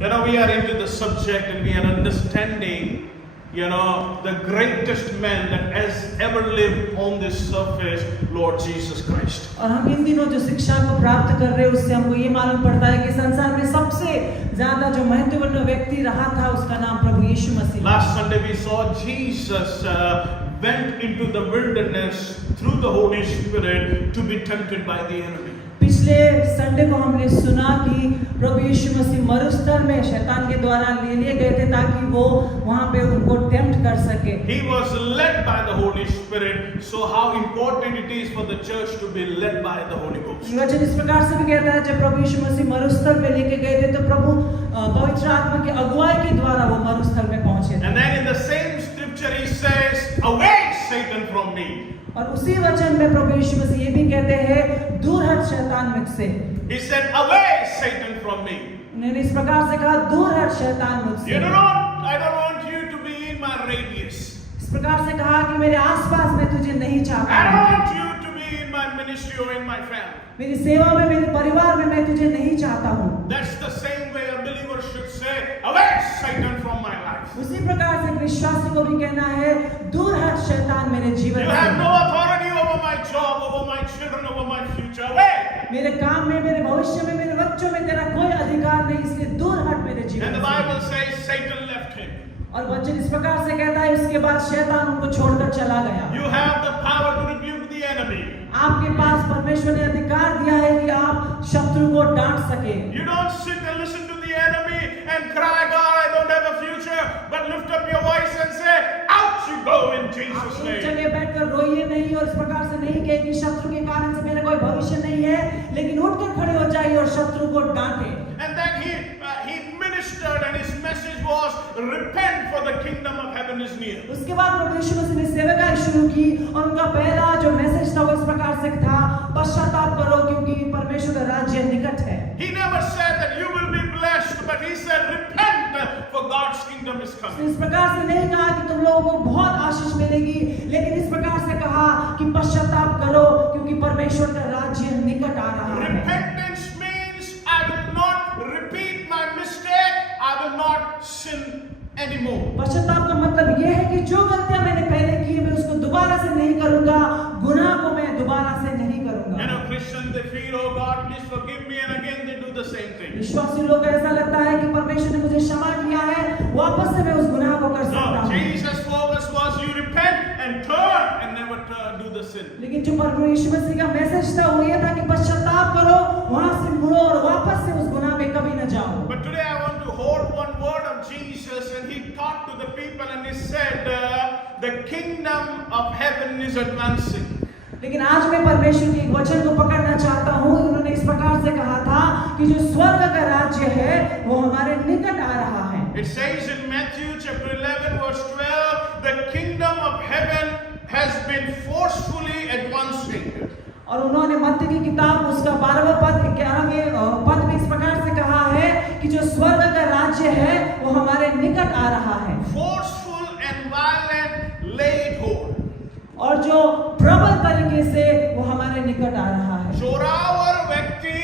We are into the subject and we are understanding, the greatest man that has ever lived on this surface, Lord Jesus Christ. और हम इन दिनों जो शिक्षा को प्राप्त कर रहे हैं उससे हमको ये मालूम पड़ता है कि संसार में सबसे ज्यादा जो महत्वपूर्ण व्यक्ति रहा था उसका नाम प्रभु यीशु मसीह। Last Sunday we saw Jesus went into the wilderness through the Holy Spirit to be tempted by the enemy. पिछले संडे को हमने सुना कि प्रभु यीशु मसीह मरुस्थल में शैतान के द्वारा ले लिए गए थे ताकि वो वहां पे उनको टेम्प्ट कर सके। He was led by the Holy Spirit. So how important it is for the church to be led by the Holy Ghost. वचन इस प्रकार से भी कहता है जब प्रभु यीशु मसीह मरुस्थल में लेके गए थे तो प्रभु पवित्र आत्मा की अगुवाई के द्वारा वो मरुस्थल में पहुंचे थे। And then in the same scripture he says, "Away, Satan, from me." और उसी वचन में प्रभु यीशु मसीह ये भी कहते हैं दूर हट शैतान मुझसे। He said, "Away, Satan, from me." उन्होंने इस प्रकार से कहा दूर हट शैतान मुझसे। I don't want you to be in my radius. इस प्रकार से कहा कि मेरे आसपास मैं तुझे नहीं चाहता। I don't want you to be in my ministry or in my family. मेरी सेवा में मेरे परिवार में मैं तुझे नहीं चाहता हूँ। That's the same way a believer should say, "Away, Satan, from my life." उसी प्रकार से विश्वासी को भी कहना है दूर हट शैतान मेरे जीवन You से। have no authority over my job, over my children, over my future. Away. मेरे काम में मेरे भविष्य में मेरे बच्चों में तेरा कोई अधिकार नहीं इसलिए दूर हट मेरे जीवन And the से। Bible says Satan left him. और वचन इस प्रकार से कहता है उसके बाद शैतान उनको छोड़कर चला गया। You have the power to rebuke the enemy. आपके पास परमेश्वर ने अधिकार दिया है कि आप शत्रु को डांट सके। You don't sit and listen to the enemy and cry, "God, I don't have a future," but lift up your voice and say, "Out you go in Jesus' एक name." जगह बैठकर रोइए नहीं और इस प्रकार से नहीं कहे कि शत्रु के कारण से मेरा कोई भविष्य नहीं है, लेकिन उठकर खड़े हो जाइए और शत्रु को डांटे। And then he ministered and his message was, "Repent, for the kingdom of heaven is near." उसके बाद प्रभु यीशु मसीह ने सेवकाई शुरू की और उनका पहला जो मैसेज था वो इस प्रकार से था पश्चाताप करो क्योंकि परमेश्वर का राज्य निकट है। He never said that you will be blessed, but he said, "Repent, for God's kingdom is coming." इस प्रकार से नहीं कहा कि तुम लोगों को बहुत आशीष मिलेगी, लेकिन इस प्रकार से कहा कि पश्चाताप करो क्योंकि परमेश्वर का राज्य निकट आ रहा है। Repentance means I will not repeat my mistake, I will not sin anymore. पश्चाताप का मतलब यह है कि जो गलतियां मैंने पहले की मैं उसको दोबारा से नहीं करूंगा, गुनाह को मैं दोबारा से नहीं करूंगा। Christians, they feel, "Oh God, please forgive me," and again they do the same thing. विश्वासी लोग ऐसा लगता है कि परमेश्वर ने मुझे क्षमा किया है, वापस से मैं उस गुनाह को कर सकता No, हूँ। Jesus' focus was you repent and turn and never do the sin. लेकिन जो प्रभु यीशु मसीह का मैसेज था वो ये था कि पश्चाताप करो, वहां से मुड़ो और वापस से उस गुनाह में कभी न जाओ। But today I want to hold one word of Jesus, and he talked to the people and he said, "The kingdom of heaven is advancing." लेकिन आज मैं परमेश्वर के एक वचन को पकड़ना चाहता हूँ। उन्होंने इस प्रकार से कहा था कि जो स्वर्ग का राज्य है वो हमारे निकट आ रहा है। It says in Matthew chapter 11 verse 12, "The kingdom of heaven has been forcefully advancing." और उन्होंने मत्ती की किताब उसका 12वां पद 11वें पद में इस प्रकार से कहा है कि जो स्वर्ग का राज्य है वो हमारे निकट आ रहा है। Forceful and violent laid hold. और जो प्रबल तरीके से वो हमारे निकट आ रहा है। जोरावर व्यक्ति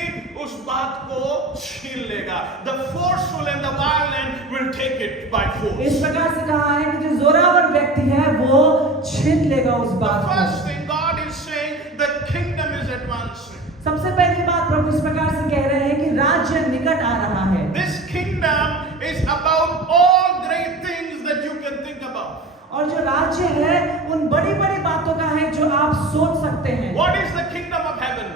उस बात को छीन लेगा। The forceful and the violent will take it by force. इस प्रकार से कहा है कि जो जोरावर व्यक्ति है वो छीन लेगा उस बात The को। first thing God is saying, the kingdom is advancing. सबसे पहली बात प्रभु इस प्रकार से कह रहे हैं कि राज्य निकट आ रहा है। This kingdom is about all great things that you can think about. और जो राज्य है उन बड़ी-बड़ी बातों का है जो आप सोच सकते हैं। What is the kingdom of heaven?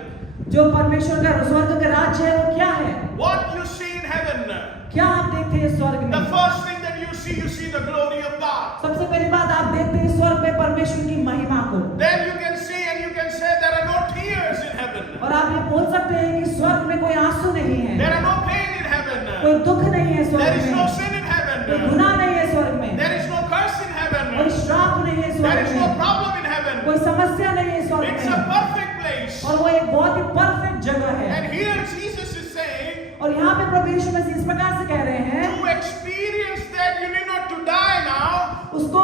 जो परमेश्वर का स्वर्ग का राज्य है वो क्या है? What you see in heaven? क्या आप देखते हैं स्वर्ग The में? first thing that you see the glory of God. सबसे पहली बात आप देखते हैं स्वर्ग में परमेश्वर की महिमा को। Then you can see and you can say there are no tears in heaven. और आप ये बोल सकते हैं कि स्वर्ग में कोई आंसू नहीं है, There are no pain in heaven. कोई दुख नहीं है There स्वर्ग is no में, sin in कोई heaven. गुनाह नहीं है स्वर्ग में, There is no curse in कोई heaven. श्राप नहीं है There स्वर्ग is no में, problem in heaven. कोई समस्या नहीं है स्वर्ग It's a में, perfect place. और वो एक बहुत ही परफेक्ट जगह है। And here Jesus is saying, और यहाँ पे प्रभु यीशु मसीह इस प्रकार से कह रहे हैं to experience that you need not to die now, उसको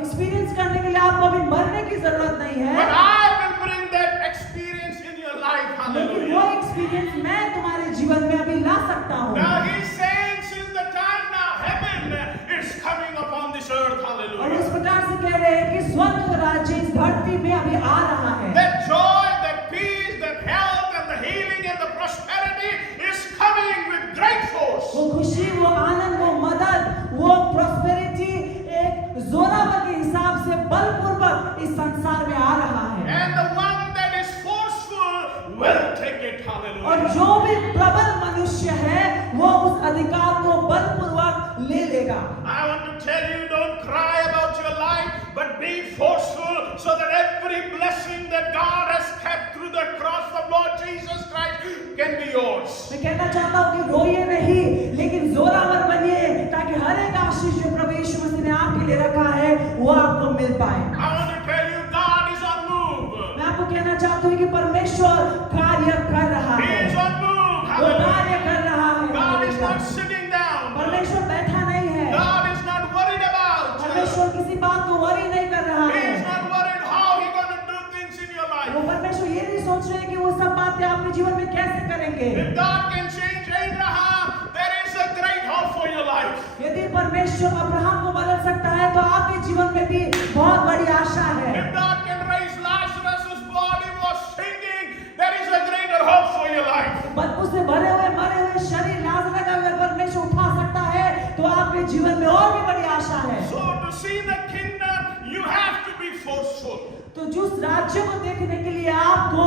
एक्सपीरियंस करने के लिए आपको अभी मरने की जरूरत नहीं है, but I will bring that experience in your life. लेकिन वो Hallelujah. एक्सपीरियंस मैं तुम्हारे जीवन में अभी ला सकता हूँ। Now he's saying राज्य इस धरती में अभी आ रहा है। That joy, that peace, that health and the healing and the prosperity is coming with great force. वो खुशी, वो आनंद, वो मदद, वो प्रॉस्पेरिटी एक जोरावर के हिसाब से बलपूर्वक इस संसार में आ रहा है। And the one that is forceful will take it. Hallelujah. और जो भी प्रबल मनुष्य है वो उस अधिकार को बलपूर्वक ले लेगा। I want to tell you, don't cry about your life, but be forceful so that every blessing that God has kept through the cross of Lord Jesus Christ can be yours. मैं कहना चाहता हूँ कि रोइए नहीं, लेकिन जोरावर बनिए ताकि हर एक आशीष जो प्रभु यीशु मसीह ने आपके लिए रखा है वो आपको मिल पाए। I want to tell you, God is on move. मैं आपको कहना चाहता हूँ कि परमेश्वर कार्य कर रहा He है, is on move. वो कार्य Hallelujah. कर रहा है। God is not sitting down. परमेश्वर बैठा नहीं है, God is not worried about. परमेश्वर किसी बात को वरी नहीं कर रहा He है। is not worried how He going to do things in your life. वो परमेश्वर ये नहीं सोच रहे कि वो सब बातें आपके जीवन में कैसे करेंगे। If God can change Abraham, there is a great hope for your life. यदि परमेश्वर अब्राहम को बदल सकता है तो आपके जीवन में भी बहुत बड़ी आशा है। If God can raise Lazarus, whose body was sinking, there is a greater hope for your life. बदबू से भरे हुए मरे हुए शरीर लाजर का अगर परमेश्वर उठा सकता है तो आपके जीवन में और भी बड़ी आशा है। So to see the kingdom, you have to be forceful. तो जिस राज्य को देखने के लिए आपको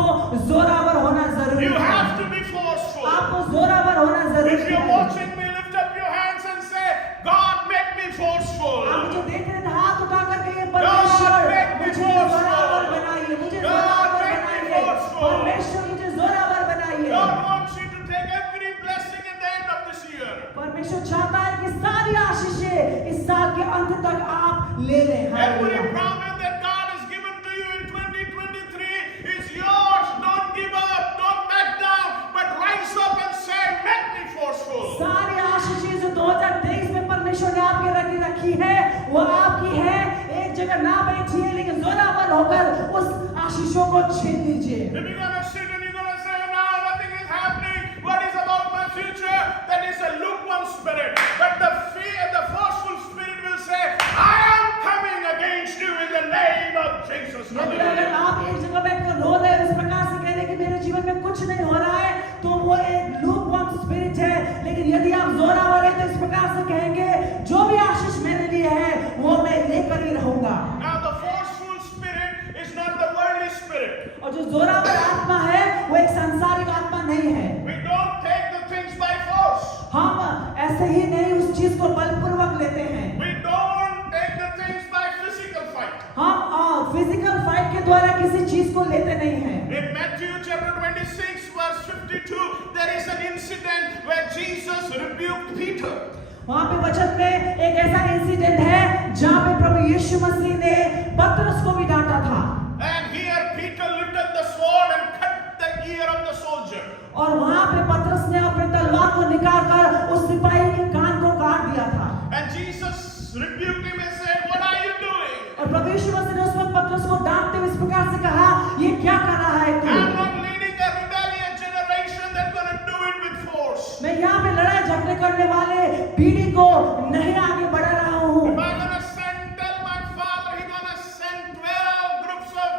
जोरावर होना जरूरी You है। have to be forceful. आपको जोरावर होना If जरूरी you're है। watching me, lift up your hands and say, God, make me forceful. आप जो देख रहे थे हाथ उठा करके ये परमेश्वर मुझे जोरावर बनाइए, मुझे जोरावर बनाइए, परमेश्वर मुझे जोरावर बनाइए। God wants you to take every blessing at the end of this year. परमेश्वर चाहता है कि सारी आशीषें इस साल के अंत तक आप ले लें। Every hallelujah. promise that God has given to you in 2023 is yours. Don't give up, don't back down, but rise up and say, make me forceful. सारी आशीषें जो 2023 में परमेश्वर ने आपके रखी रखी है वो आपकी है। एक जगह ना बैठिए लेकिन जोरावर होकर उस आशीषों को छीन लीजिए। If you're going to sit and you're going to say, no, nothing is happening, what is about my future? That is a lukewarm spirit. But the fear, the forceful spirit will say, I am coming against you in the name of Jesus. यदि अगर आप एक जगह बैठकर रो रहे हो इस प्रकार से कह रहे हैं कि मेरे जीवन में कुछ नहीं हो रहा है तो वो एक लूपवर्म स्पिरिट है। लेकिन यदि आप जोरावर हैं तो इस प्रकार से कहेंगे जो भी आशीष मेरे लिए है वो मैं लेकर ही रहूंगा। Now the forceful spirit is not the worldly spirit. और जो जोरावर आत्मा है वो एक सांसारिक आत्मा नहीं है। We don't take the things by force. हम ऐसे ही नहीं उस चीज को बलपूर्वक लेते हैं। We don't take the things by physical fight. हम फिजिकल फाइट के द्वारा किसी चीज को लेते नहीं हैं। In Matthew chapter 26 verse 52, there is an incident where Jesus rebuked Peter. वहाँ पे वचन में एक ऐसा इंसिडेंट है जहाँ पे प्रभु यीशु मसीह ने पतरस को भी डांटा था। And here Peter lifted the sword and cut the ear of the soldier. और वहाँ पे पतरस ने अपने तलवार को निकाल कर उस सिपाही के कान को काट दिया था। And Jesus rebuked him and said, what are you doing? और प्रभु यीशु मसीह ने उस वक्त पतरस को डांटते हुए इस प्रकार से कहा, ये क्या कर रहा है तू? I'm not leading a rebellious generation that's going to do it with force. मैं यहाँ पे लड़ाई झगड़े करने वाले पीढ़ी को नहीं आगे बढ़ा रहा हूँ। If I'm going to tell my father, he's going to send 12 groups of,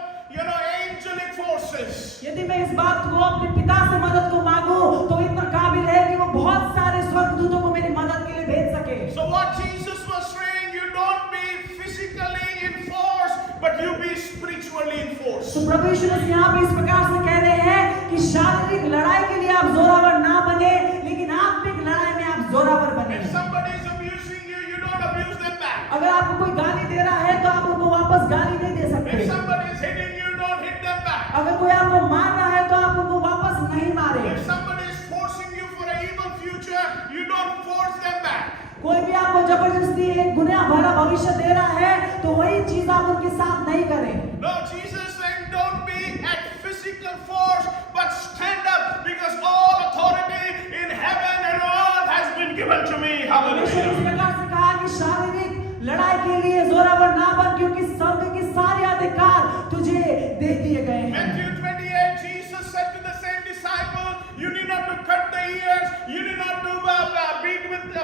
angelic forces. यदि मैं इस बात को अपने पिता से मदद को मांगू तो इतना काबिल है कि वो बहुत सारे स्वर्गदूतों को मेरी मदद के लिए भेज सके। So what Jesus was saying, you don't be physically in force, but you be spiritually in force. तो प्रभु यीशु मसीह यहाँ पे इस प्रकार से कह रहे हैं कि शारीरिक लड़ाई के लिए आप जोरावर ना बने, लेकिन आत्मिक लड़ाई में आप जोरावर बने। If somebody is abusing you, you don't abuse them back. अगर आपको कोई गाली दे रहा है तो आप उनको वापस गाली नहीं दे If सकते। somebody is hitting you, don't hit them back. अगर कोई आपको मार रहा है तो आप उनको वापस नहीं मारे। If somebody is forcing you for an evil future, you don't force them back. कोई भी आपको जबरदस्ती एक गुनाह भरा भविष्य दे रहा है तो वही चीज आप उनके साथ नहीं करें। No, Jesus saying don't be at physical force, but stand up because all authority in heaven and earth has been given to me. परमेश्वर इस Hallelujah. प्रकार से कहा कि शारीरिक लड़ाई के लिए जोरावर ना बन क्योंकि स्वर्ग के सारे अधिकार तुझे दे दिए गए हैं। Matthew 28, Jesus said to the same disciple, you need not to cut the ears, you need not to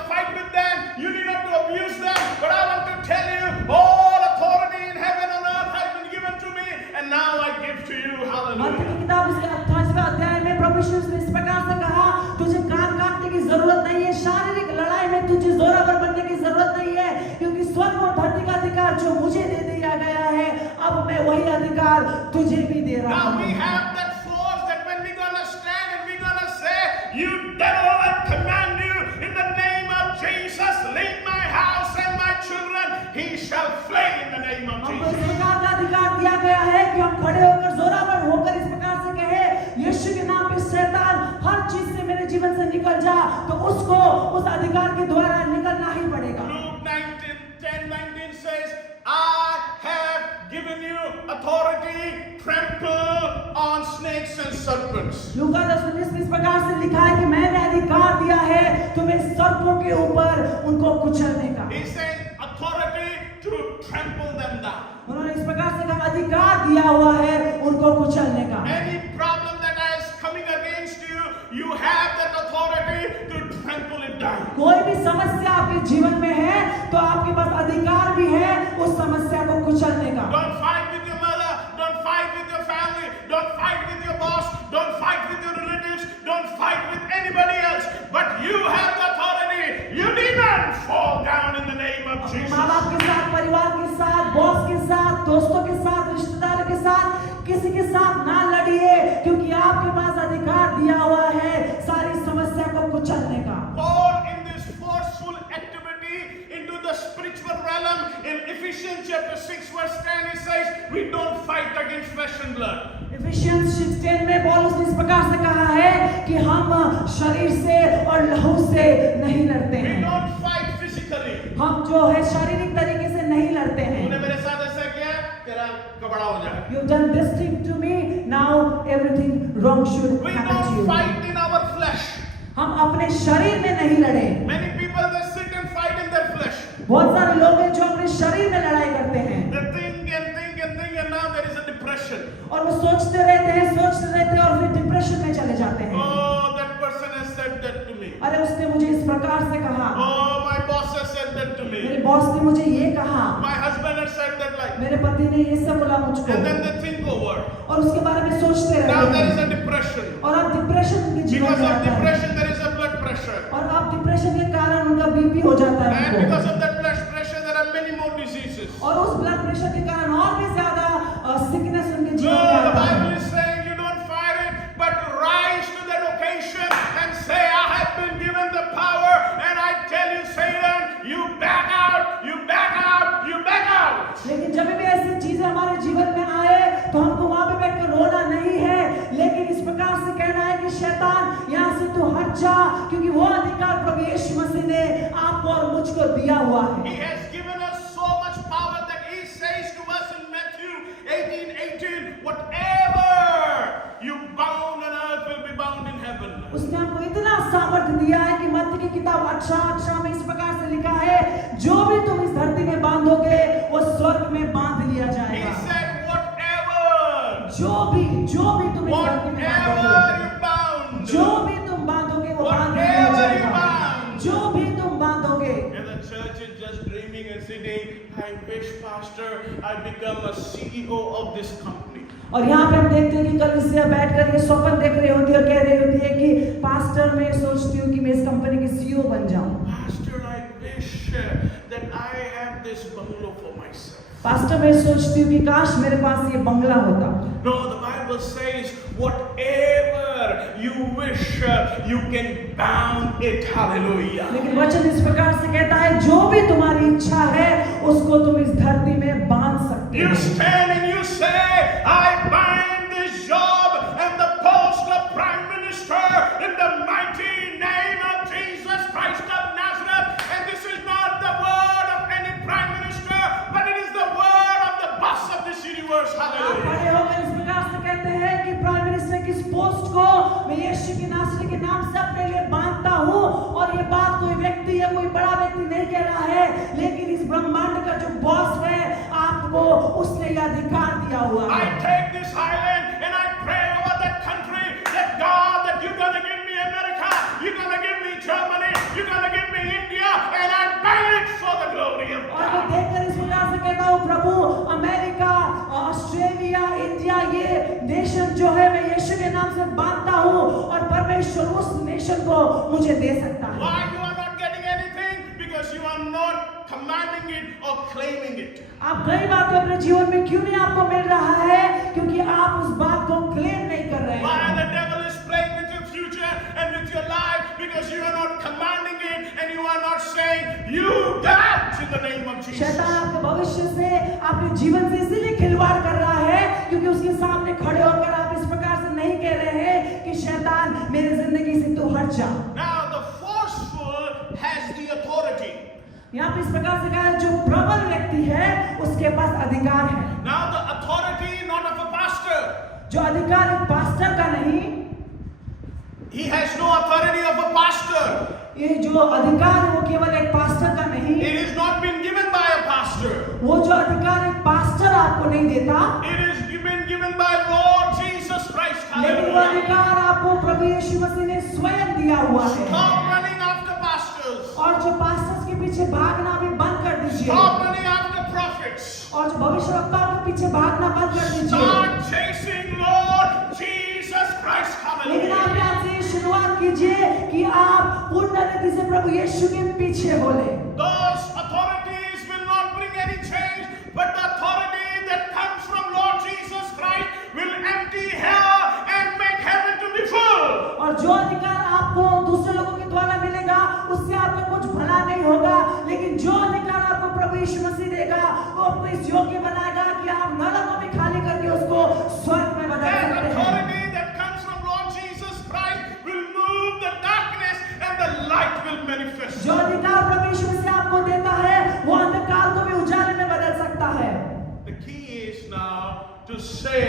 fight with them, you need not to abuse them, but I want to tell you, all authority in heaven and earth has been given अधिकार तुझे भी दे रहा Now we हूँ। have that force that when we're gonna stand and we're gonna say, you devil, I command you in the name of Jesus, leave my house and my children, he shall flee in the name of हमको इस Jesus. प्रकार का अधिकार दिया गया है कि हम खड़े होकर जोरावर होकर इस प्रकार से कहे, यीशु के नाम पे शैतान हर चीज से मेरे जीवन से निकल जा, तो उसको उस अधिकार के द्वारा निकलना ही पड़ेगा। Luke 10:19 says, I have given you authority, trample on snakes and serpents. लूका 10:19 में इस प्रकार से लिखा है कि मैंने अधिकार दिया है तुम्हें सर्पों के ऊपर उनको कुचलने का। He says authority to trample them down. उन्होंने इस प्रकार से कहा अधिकार दिया हुआ है उनको कुचलने का। Any problem that is coming against you, you have that authority to trample it down. कोई भी समस्या आपके जीवन में है तो आपके पास अधिकार भी है उस समस्या को कुचलने का। Don't fight with your mother, don't fight with your family, don't fight with your boss, don't fight with your relatives, don't fight with anybody else, but you have the authority. You demon, fall down in the name of अपने Jesus. माँ बाप के साथ, परिवार के साथ, boss के साथ, दोस्तों के साथ, रिश्तेदारों के साथ, किसी के साथ ना लड़िए, क्योंकि आपके पास अधिकार दिया हुआ है सारी समस्या को कुचलने का। Or in this forceful activity into the spiritual realm, in Ephesians chapter 6 verse 10 it says, we don't fight against flesh and blood. Efficiency 6:10 में पौलुस ने इस प्रकार से कहा है कि हम शरीर से और लहू से नहीं लड़ते We हैं। don't fight physically. हम जो है शारीरिक तरीके से नहीं लड़ते हैं। तूने मेरे साथ ऐसा किया, तेरा कपड़ा हो जाए. You've done this thing to me, now everything wrong should We happen to don't you. fight in our flesh. हम अपने शरीर में नहीं लड़े। Many people they sit and fight in their flesh. बहुत सारे लोग हैं जो अपने शरीर में लड़ाई करते हैं They think and think and think and now there is a depression. और वो सोचते रहते हैं और फिर डिप्रेशन में चले जाते हैं। Oh, that person has said that to me. अरे उसने मुझे इस प्रकार से कहा, Oh, my boss has said that to मेरे me. बॉस ने मुझे ये कहा, My husband has said that like. मेरे पति ने ये सब बोला मुझको, And then they think over. और उसके बारे में सोचते Now रहते there is हैं a depression. और अब डिप्रेशन उनके जीवन Because में of आता है depression there is a blood pressure. और अब डिप्रेशन के कारण उनका बीपी हो जाता है And उनको। because of that blood pressure there are many more diseases. और उस ब्लड प्रेशर के कारण और भी ज्यादा सिकनेस उनके So जीवन में the आता है। Bible is saying you don't fight it, but rise to that occasion and say, I have been given the power, and I tell you, Satan, you back out, you back out, you back out. लेकिन जब भी ऐसी चीजें हमारे जीवन में आए तो हमको वहां पे बैठ कर रोना नहीं है, लेकिन इस प्रकार से कहना है कि शैतान यहाँ से तू हट जा, क्योंकि वो अधिकार प्रभु यीशु मसीह ने आपको और मुझको दिया हुआ है। He has given us so much power that he says to us in Matthew 18:18, whatever you bound on earth will be bound in heaven. उसने हमको इतना सामर्थ्य दिया है कि मत्ती की किताब 8:8 में इस प्रकार से लिखा है, जो भी तुम इस धरती में बांधोगे वो स्वर्ग में बांध लिया He जाएगा। said, whatever जो भी तुम इस धरती में बांधोगे, you bound, जो भी तुम बांधोगे वो बांध लिया whatever you जाएगा। bound. जो भी तुम बांधोगे। And the church is just dreaming and sitting, I wish, Pastor, I become a CEO of this company. और यहाँ पे हम देखते हैं कि कलीसिया बैठकर ये स्वप्न देख रही होती है और कह रही होती है कि पास्टर मैं सोचती हूँ कि मैं इस कंपनी की सीईओ बन जाऊँ। Pastor, I wish that I have this bungalow for myself. Pastor मैं सोचती हूँ कि काश मेरे पास ये बंगला होता। No, the Bible says, whatever you wish, you can bound it. Hallelujah. लेकिन वचन इस प्रकार से कहता है, जो भी तुम्हारी इच्छा है उसको तुम इस धरती में बांध सकते You हो। stand and you say, I bind this job and the post of Prime Minister in the mighty name of Jesus Christ of Nazareth. And this is not the word of any Prime Minister, but it is the word of the boss of this universe. आप Hallelujah. खड़े होकर इस प्रकार से कहते हैं कि prime minister की इस पोस्ट को मैं यीशु के नासरी के नाम से अपने लिए बांधता हूँ, और ये बात कोई व्यक्ति या कोई बड़ा व्यक्ति नहीं कह रहा है, लेकिन इस ब्रह्मांड का जो बॉस है आपको उसने यह अधिकार दिया हुआ है। I take this island and I pray over that country that God, that you're going to give me America, you're going to give me Germany, you're going to give me India, and I bind it for the glory of और मैं God. देखकर इस प्रकार से कहता हूँ, प्रभु America, Australia, India, ये nation जो है मैं यीशु के नाम से बांधता हूँ, और परमेश्वर उस नेशन को मुझे दे सकता है। Why you are not getting anything? Because you are not commanded commanding it or claiming it. आप कई बातें अपने जीवन में क्यों नहीं आपको मिल रहा है? क्योंकि आप उस बात को क्लेम नहीं कर रहे Why हैं। the devil is playing with your future and with your life? Because you are not commanding it and you are not saying, you doubt in the name of Jesus. शैतान आपके भविष्य से, आपके जीवन से इसीलिए खिलवाड़ कर रहा है क्योंकि उसके सामने खड़े होकर आप इस प्रकार से नहीं कह रहे हैं कि शैतान मेरी जिंदगी से तू हट जा। Now the forceful has the authority. यहाँ पे इस प्रकार से कहा है, जो प्रबल व्यक्ति है उसके पास अधिकार है। Now the authority not of a pastor. जो अधिकार एक पास्टर का नहीं, He has no authority of a pastor. ये जो अधिकार है वो केवल एक पास्टर का नहीं, It is not been given by a pastor. वो जो अधिकार एक पास्टर आपको नहीं देता, It is been given by Lord Jesus Christ. लेकिन वो Hallelujah. अधिकार आपको प्रभु यीशु मसीह ने स्वयं दिया हुआ है। Stop running after pastors. और जो पास्टर्स के पीछे भागना भी बंद कर दीजिए, Stop running after prophets. और जो भविष्यवक्ताओं के पीछे भागना बंद कर दीजिए। Start chasing Lord Jesus Christ. लेकिन आप Hallelujah. यहाँ से शुरुआत कीजिए कि आप पूर्ण रीति से प्रभु यीशु के पीछे बोले। Those authorities will not bring any change, but the authority that comes from Lord Jesus Christ will empty hell and make heaven to be full. और जो अधिकार आपको दूसरे लोगों के द्वारा मिलेगा उससे आपको कुछ भला नहीं होगा, लेकिन जो अधिकार आपको प्रभु यीशु मसीह देगा वो आपको इस योग्य बनाएगा कि आप नरक को भी खाली करके उसको स्वर्ग में बदल That सकते हैं। authority that comes from Lord Jesus Christ will move the darkness and the light will manifest. जो अधिकार प्रभु यीशु मसीह आपको देता है वो अंधकार को भी उजाले में बदल सकता है। The key is now to say,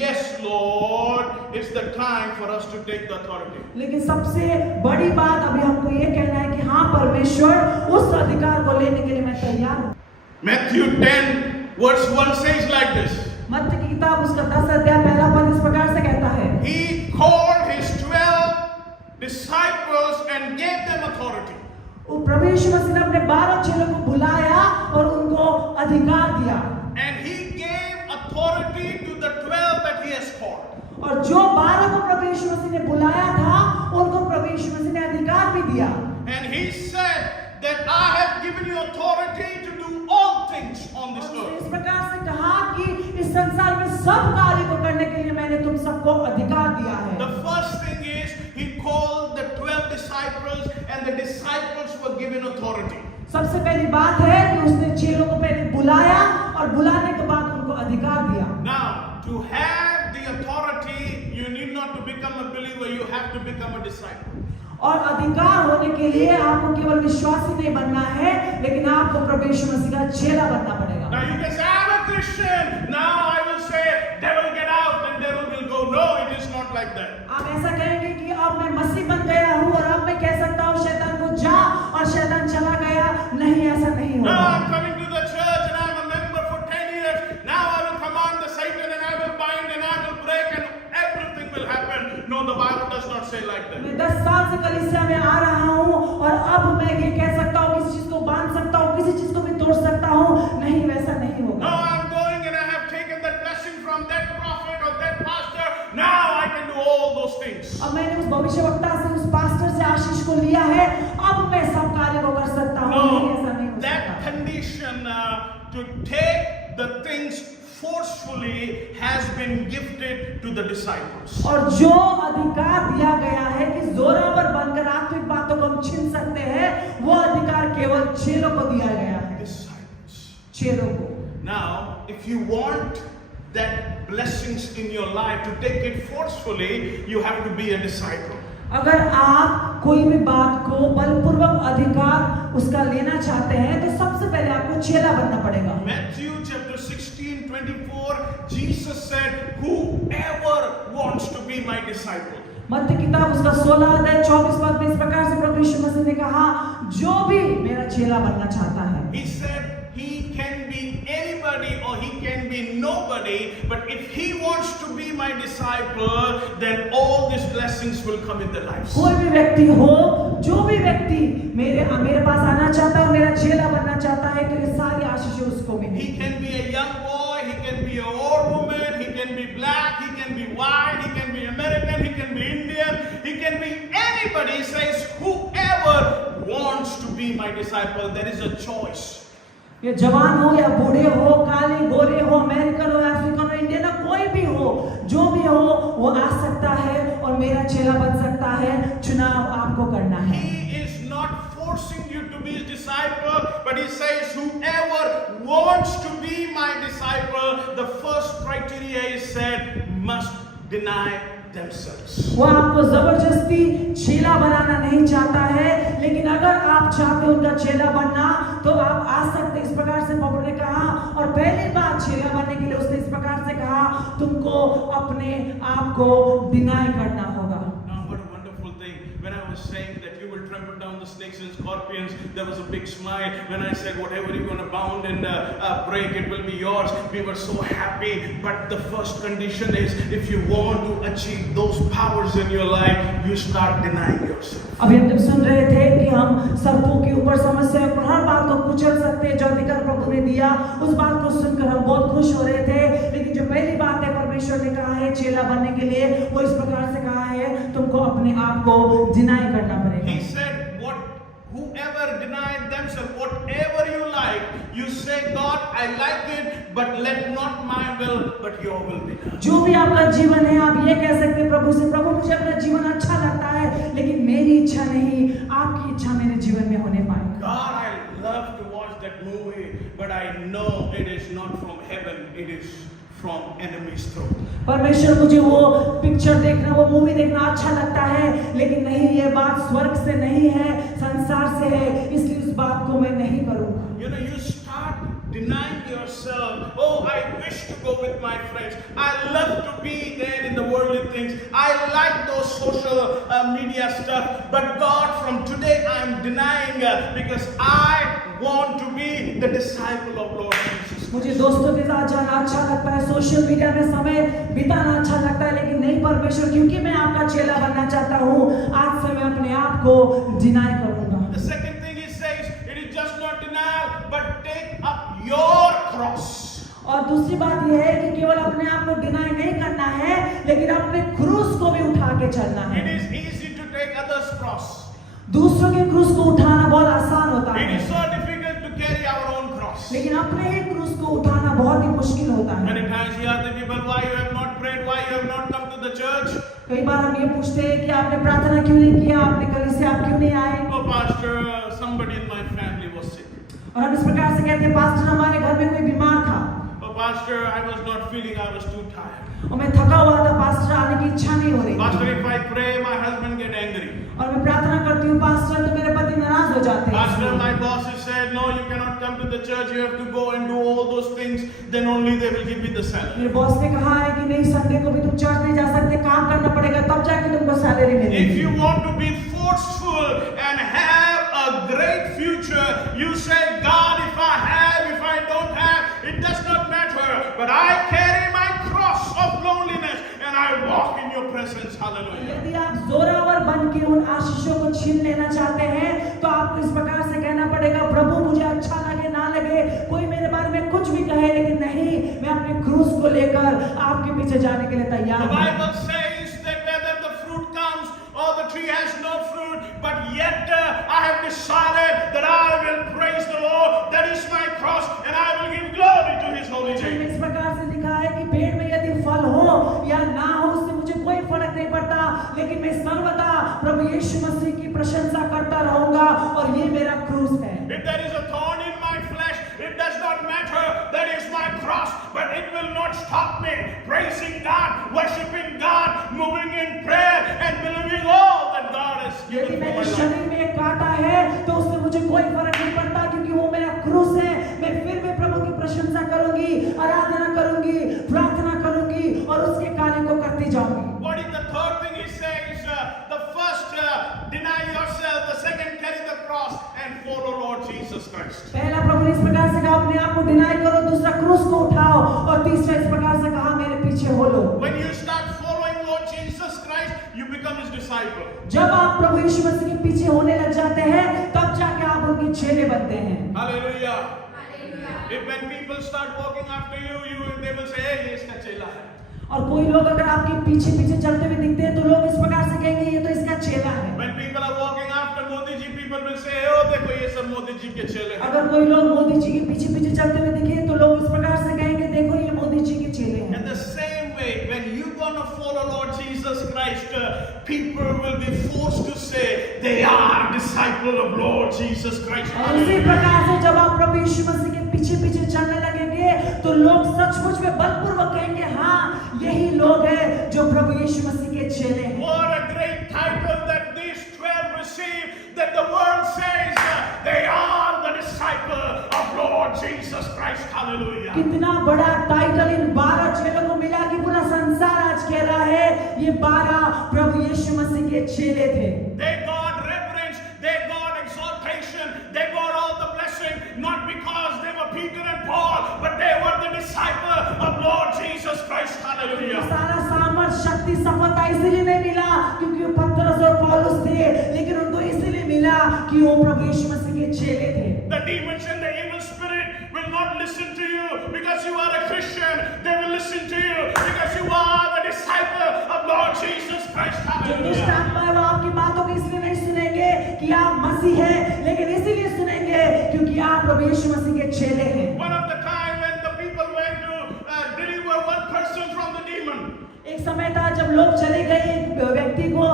yes, Lord, it's the time for us to take the authority. लेकिन सबसे बड़ी बात अभी हमको ये कहना है कि हाँ परमेश्वर, उस अधिकार को लेने के लिए मैं तैयार हूँ। Matthew 10 verse 1 says like this. मत्ती की किताब उसका 10 अध्याय पहला पद इस प्रकार से कहता है, He called his 12 disciples and gave them authority. वो प्रभु यीशु मसीह ने अपने 12 चेलों को बुलाया और उनको अधिकार दिया। And he gave authority to the 12 that he has called. और जो 12 को प्रभु यीशु मसीह ने बुलाया था उनको प्रभु यीशु मसीह ने अधिकार भी दिया। And he said that I have given you authority to do all things on this और earth. इस प्रकार से कहा कि इस संसार में सब कार्य को करने के लिए मैंने तुम सबको अधिकार दिया है। The first thing is he called the 12 disciples and the disciples were given authority. सबसे पहली बात है कि उसने चेलों को पहले बुलाया और बुलाने के बाद उनको अधिकार दिया। Now, to have the authority, you need not to become a believer, you have to become a disciple. और अधिकार होने के लिए आपको केवल विश्वासी नहीं बनना है, लेकिन आपको प्रभु यीशु मसीह का चेला बनना पड़ेगा। Now you can say, I'm a Christian. Now I will say, devil get out and devil will go. No, it is not like that. आप ऐसा कहेंगे कि अब मैं मसीह बन गया हूँ और अब मैं कह सकता हूँ शैतान को जा और शैतान चला गया। नहीं, ऐसा नहीं Now होगा। I'm coming to the church and I'm a member for 10 years. Now I will command the Satan and I will bind and I will break and everything will happen. No, the Bible does not say like that. मैं 10 साल से कलीसिया में आ रहा हूँ और अब मैं ये कह सकता हूँ, किसी चीज को बांध सकता हूँ, किसी चीज को भी तोड़ सकता हूँ। नहीं, वैसा नहीं No, होगा। I'm going and I have taken that blessing from that prophet or that pastor. Now I can do all those things. अब मैंने उस भविष्यवक्ता से, उस पास्टर से आशीष को लिया है, अब मैं सब कार्य को कर सकता हूँ। नहीं, ऐसा नहीं No, हो that सकता। condition to take the things forcefully has been gifted to the disciples. और जो अधिकार दिया गया है कि जोरावर बनकर आत्मिक बातों को हम छीन सकते हैं, वो अधिकार केवल चेलों को दिया गया है। Disciples. चेलों को। Now, if you want that blessings in your life to take it forcefully, you have to be a disciple. अगर आप कोई भी बात को बलपूर्वक अधिकार उसका लेना चाहते हैं तो सबसे पहले आपको चेला बनना पड़ेगा। Matthew chapter 16:24, Jesus said, whoever wants to be my disciple. मत्ती किताब उसका 16 अध्याय 24 पद में इस प्रकार से प्रभु यीशु मसीह ने कहा, जो भी मेरा चेला बनना चाहता है। He said he can be anybody or he can be nobody, but if he wants to be my disciple, then all these blessings will come in their lives. कोई भी व्यक्ति हो, जो भी व्यक्ति मेरे पास आना चाहता है, मेरा चेला बनना चाहता है, तो ये सारी आशीषें उसको मिलेंगी। He can be a young boy, he can be an old woman, he can be black, he can be white, he can be American, he can be Indian, he can be anybody. He says whoever wants to be be my disciple, there is a choice. ये जवान हो या बूढ़े हो, काले गोरे हो, American हो, African हो, इंडियन हो, कोई भी हो, जो भी हो, वो आ सकता है और मेरा चेला बन सकता है। चुनाव आपको करना है। He is not forcing you to be his disciple, but he says, whoever wants to be my disciple, the first criteria he said, must deny themselves. वो आपको जबरदस्ती चेला बनाना नहीं चाहता है, लेकिन अगर आप चाहते हो उनका चेला बनना तो आप आ सकते। इस प्रकार से प्रभु ने कहा, और पहली बात चेला बनने के लिए उसने इस प्रकार से कहा, तुमको अपने आप को डिनाई करना होगा। Now what a wonderful thing. When I was saying that you will trample down the snakes and scorpions, there was a big smile. When I said whatever you're going to bound and break, it will be yours, we were so happy. But the first condition is, if you want to achieve those powers in your life, you start denying yourself. अभी हम जब सुन रहे थे कि हम सर्पों के ऊपर समस्या पर हर बात को कुचल सकते हैं, जो अधिकार प्रभु ने दिया, उस बात को सुनकर हम बहुत खुश हो रहे थे। लेकिन जो पहली बात है परमेश्वर ने कहा है चेला बनने के लिए, वो इस प्रकार से कहा है, तुमको अपने आप को डिनाई करना पड़ेगा। He said, whoever denied themselves, whatever you like, you say, God, I like it, but let not my will, but your will be done. जो भी आपका जीवन है, आप ये कह सकते हैं प्रभु से, प्रभु मुझे अपना जीवन अच्छा लगता है, लेकिन मेरी इच्छा नहीं, आपकी इच्छा मेरे जीवन में होने पाए। God, I love to watch that movie, but I know it is not from heaven, it is from enemy's throne. परमेश्वर मुझे वो पिक्चर देखना, वो मूवी देखना अच्छा लगता है, लेकिन नहीं, ये बात स्वर्ग से नहीं है, संसार से है, इसलिए उस बात को मैं नहीं करूँगा। You know, you start denying yourself. Oh, I wish to go with my friends. I love to be there in the worldly things. I like those social media stuff. But God, from today I am denying because I want to be the disciple of Lord Jesus. मुझे दोस्तों के साथ जाना अच्छा लगता है, social media में समय बिताना अच्छा लगता है, लेकिन नहीं परमेश्वर, क्योंकि मैं आपका चेला बनना चाहता हूँ, आज से मैं अपने आप को डिनाई करूँगा। The second thing he says, it is just not denial, but take up your cross. और दूसरी बात यह है कि केवल अपने आप को डिनाई नहीं करना है, लेकिन अपने क्रूस को भी उठा के चलना है। It is easy to take others' cross. दूसरों के क्रूस को उठाना बहुत आसान होता It है, is so difficult to carry our own cross. लेकिन अपने ही क्रूस को उठाना बहुत ही मुश्किल होता है। Many times we ask the people, why you have not prayed, why you have not come to the church. कई बार हम ये पूछते हैं कि आपने प्रार्थना क्यों नहीं किया, आपने कलीसिया से आप क्यों नहीं आए? Oh, pastor, somebody in my family was sick. और हम इस प्रकार से कहते हैं, पास्टर हमारे घर में कोई बीमार था, Oh, pastor, I was not feeling, I was too tired. और मैं थका हुआ था, पास्टर आने की इच्छा नहीं हो रही थी। Pastor, if I pray, my husband get angry. और मैं प्रार्थना करती हूँ पास्टर, तो मेरे पति नाराज हो जाते हैं। Pastor, my boss has said, no, you cannot come to the church, you have to go and do all those things, then only they will give me the salary. मेरे बॉस ने कहा है कि नहीं, संडे को भी तुम church नहीं जा सकते, काम करना पड़ेगा, तब जाके तुमको सैलरी If मिलेगी। you want to be forceful and have a great future, you say, God, if I have, if I don't have, it does not matter, but I carry my cross of loneliness and I walk in your presence. Hallelujah. यदि आप जोरावर बन के उन आशीषों को छीन लेना चाहते हैं, तो आपको इस प्रकार से कहना पड़ेगा, प्रभु मुझे अच्छा लगे ना लगे, कोई मेरे बारे में कुछ भी कहे, लेकिन नहीं, मैं अपने क्रूस को लेकर आपके पीछे जाने के लिए तैयार The हूँ। Bible says that whether the fruit comes or the tree has no fruit, but yet I have decided that I will praise the Lord. That is my cross, and I will give glory to His holy name. इस प्रकार से लिखा है कि पेड़ में यदि फल हो या ना हो, उससे मुझे कोई फर्क नहीं पड़ता, लेकिन मैं सर्वदा प्रभु यीशु मसीह की प्रशंसा करता रहूंगा, और ये मेरा क्रूस है। If there is a thorn in my flesh, it does not matter. That is my cross, but it will not stop me praising God, worshiping God, moving in prayer, and believing all that God has यदि given for मेरे my life. शरीर में एक कांटा है, तो उससे मुझे कोई फर्क नहीं पड़ता, क्योंकि वो मेरा क्रूस है। मैं फिर भी प्रभु की प्रशंसा करूंगी, आराधना करूंगी, प्रार्थना करूंगी, और उसके कार्य को करती जाऊंगी। What is the third thing he says? The first, deny yourself. The second, carry the cross and follow Lord Jesus Christ. पहला प्रभु ने इस प्रकार से कहा, अपने आप को डिनाई करो, दूसरा क्रूस को उठाओ, और तीसरा इस प्रकार से कहा, मेरे पीछे हो लो। When you start following Lord Jesus Christ, you become His disciple. जब आप प्रभु यीशु मसीह के पीछे होने लग जाते हैं, तब जाके आप उनके चेले बनते हैं। Hallelujah. If when people start walking after you, they will say, hey, ये इसका चेला है. और कोई लोग अगर आपके पीछे पीछे चलते हुए दिखते हैं, तो लोग इस प्रकार से कहेंगे, ये तो इसका चेला है। When people are walking after Modi ji, people people will say, oh, देखो ये सब मोदी जी के चेले हैं. अगर कोई लोग मोदी जी के पीछे पीछे चलते हुए दिखे तो लोग इस प्रकार से कहेंगे, देखो ये मोदी जी के चेले हैं। In the same way, when you're gonna follow Lord Jesus Christ, people will be forced to say they are disciple of Lord Jesus Christ. और उसी प्रकार से जब आप प्रभु यीशु मसीह के पीछे पीछे चलने लगेंगे तो लोग सचमुच में बलपूर्वक कहेंगे, हाँ यही लोग हैं जो प्रभु यीशु मसीह के चेले हैं। What a great title that these 12 received, that the world says they are the disciple of Lord Jesus Christ. Hallelujah. कितना बड़ा टाइटल इन 12 चेलों को मिला कि पूरा संसार आज कह रहा है ये 12 प्रभु यीशु मसीह के चेले थे। They got reverence, they got exaltation, they got all the blessing, not because they were Peter and Paul, but they were the disciple of Lord Jesus Christ. Hallelujah. सारा सामर्थ शक्ति सफलता इसीलिए नहीं मिला क्योंकि वो पतरस और पौलुस थे, लेकिन उनको इसीलिए मिला कि वो प्रभु यीशु मसीह के चेले थे। The demons and the evil spirit will not listen to you because you are a Christian. They will listen to you because you are the disciple of Lord Jesus Christ. जो दुष्ट Hallelujah. आत्मा है वो आपकी बातों को इसलिए नहीं सुनेंगे कि आप मसीह हैं, लेकिन इसीलिए सुनेंगे क्योंकि आप प्रभु यीशु मसीह के चेले हैं। One of the time when the people went to deliver one person from the demon. एक समय था जब लोग चले गए एक व्यक्ति को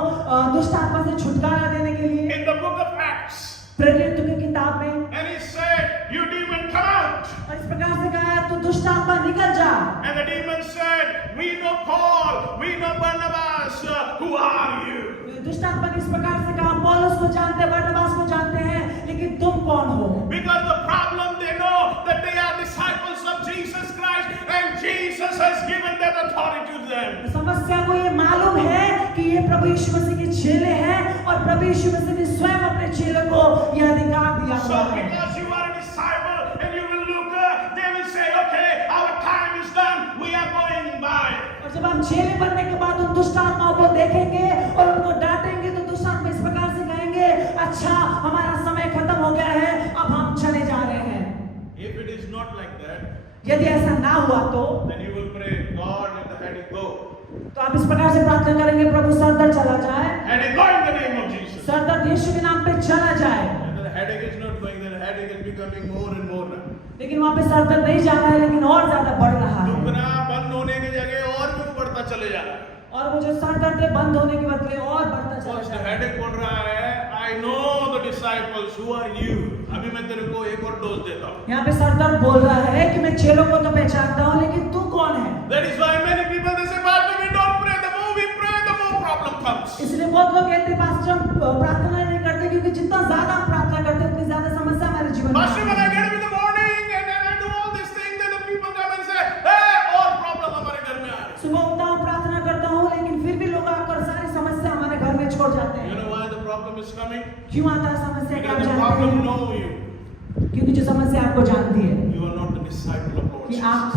दुष्ट आत्मा से छुटकारा देने के लिए In the book of Acts, प्रेरितों की किताब में, and he said, you demon, come out. और इस प्रकार से कहा तू दुष्ट आत्मा निकल जा। And the demon said, we know Paul, we know Barnabas, who are you? दुष्ट आत्मा ने इस प्रकार से कहा, पौलुस को जानते हैं, बरनबास को जानते हैं, लेकिन तुम कौन हो? Because the problem, they know that they are disciples of Jesus Christ and Jesus has given that authority to them. समस्या को ये मालूम है कि ये प्रभु यीशु मसीह के चेले हैं और प्रभु यीशु मसीह ने स्वयं अपने चेले को यह अधिकार दिया So हुआ है। because you are a disciple and you will look, they will say, okay, our time is done, we are going by. और जब हम चेले बनने के बाद उन दुष्ट आत्माओं को देखेंगे और उनको डांटेंगे तो दुष्ट आत्मा इस प्रकार से कहेंगे, अच्छा हमारा समय खत्म हो गया है, अब हम चले जा रहे हैं। If it is not like that, यदि ऐसा ना हुआ तो then you will pray, God, let the headache go. आप इस प्रकार से प्रार्थना करेंगे, प्रभु सरदर्द चला जाए, Headache go in the name of Jesus. सरदर्द यीशु के नाम पे चला जाए। And the headache is not going, the headache is becoming more and more now. लेकिन वहाँ पे सरदर्द नहीं जा रहा है, लेकिन और ज्यादा बढ़ रहा है। दुखना बंद होने की जगह और भी बढ़ता चले जा रहा है। और वो जो सरदर्द है बंद होने के बदले और बढ़ता चला First जा रहा है। headache बोल रहा है, I know the disciples, who are you? अभी मैं तेरे को एक और डोज देता हूँ। यहाँ पे सरदर्द बोल रहा है कि मैं चेलों को तो पहचानता हूँ, लेकिन तू कौन है? That is why many people they say, Pastor, we don't pray. The more we pray, the more problem comes. इसलिए बहुत लोग कहते हैं पास्टर हम प्रार्थना नहीं करते क्योंकि जितना ज्यादा हम प्रार्थना करते हैं उतनी ज्यादा समस्या हमारे जीवन में Pastor, when I आती है। get up in the morning and then I do all these things, then the people come and say, hey, और problem हमारे घर में आ रही है. सुबह उठता हूँ प्रार्थना करता हूँ, लेकिन फिर भी लोग आकर सारी समस्या हमारे घर में छोड़ जाते You हैं। know why the problem is coming? क्यों आता है समस्या? क्या आप Because the जानते problem हैं? know you. क्योंकि जो समस्या आपको जानती है You are not the disciple of Lord कि Jesus. आप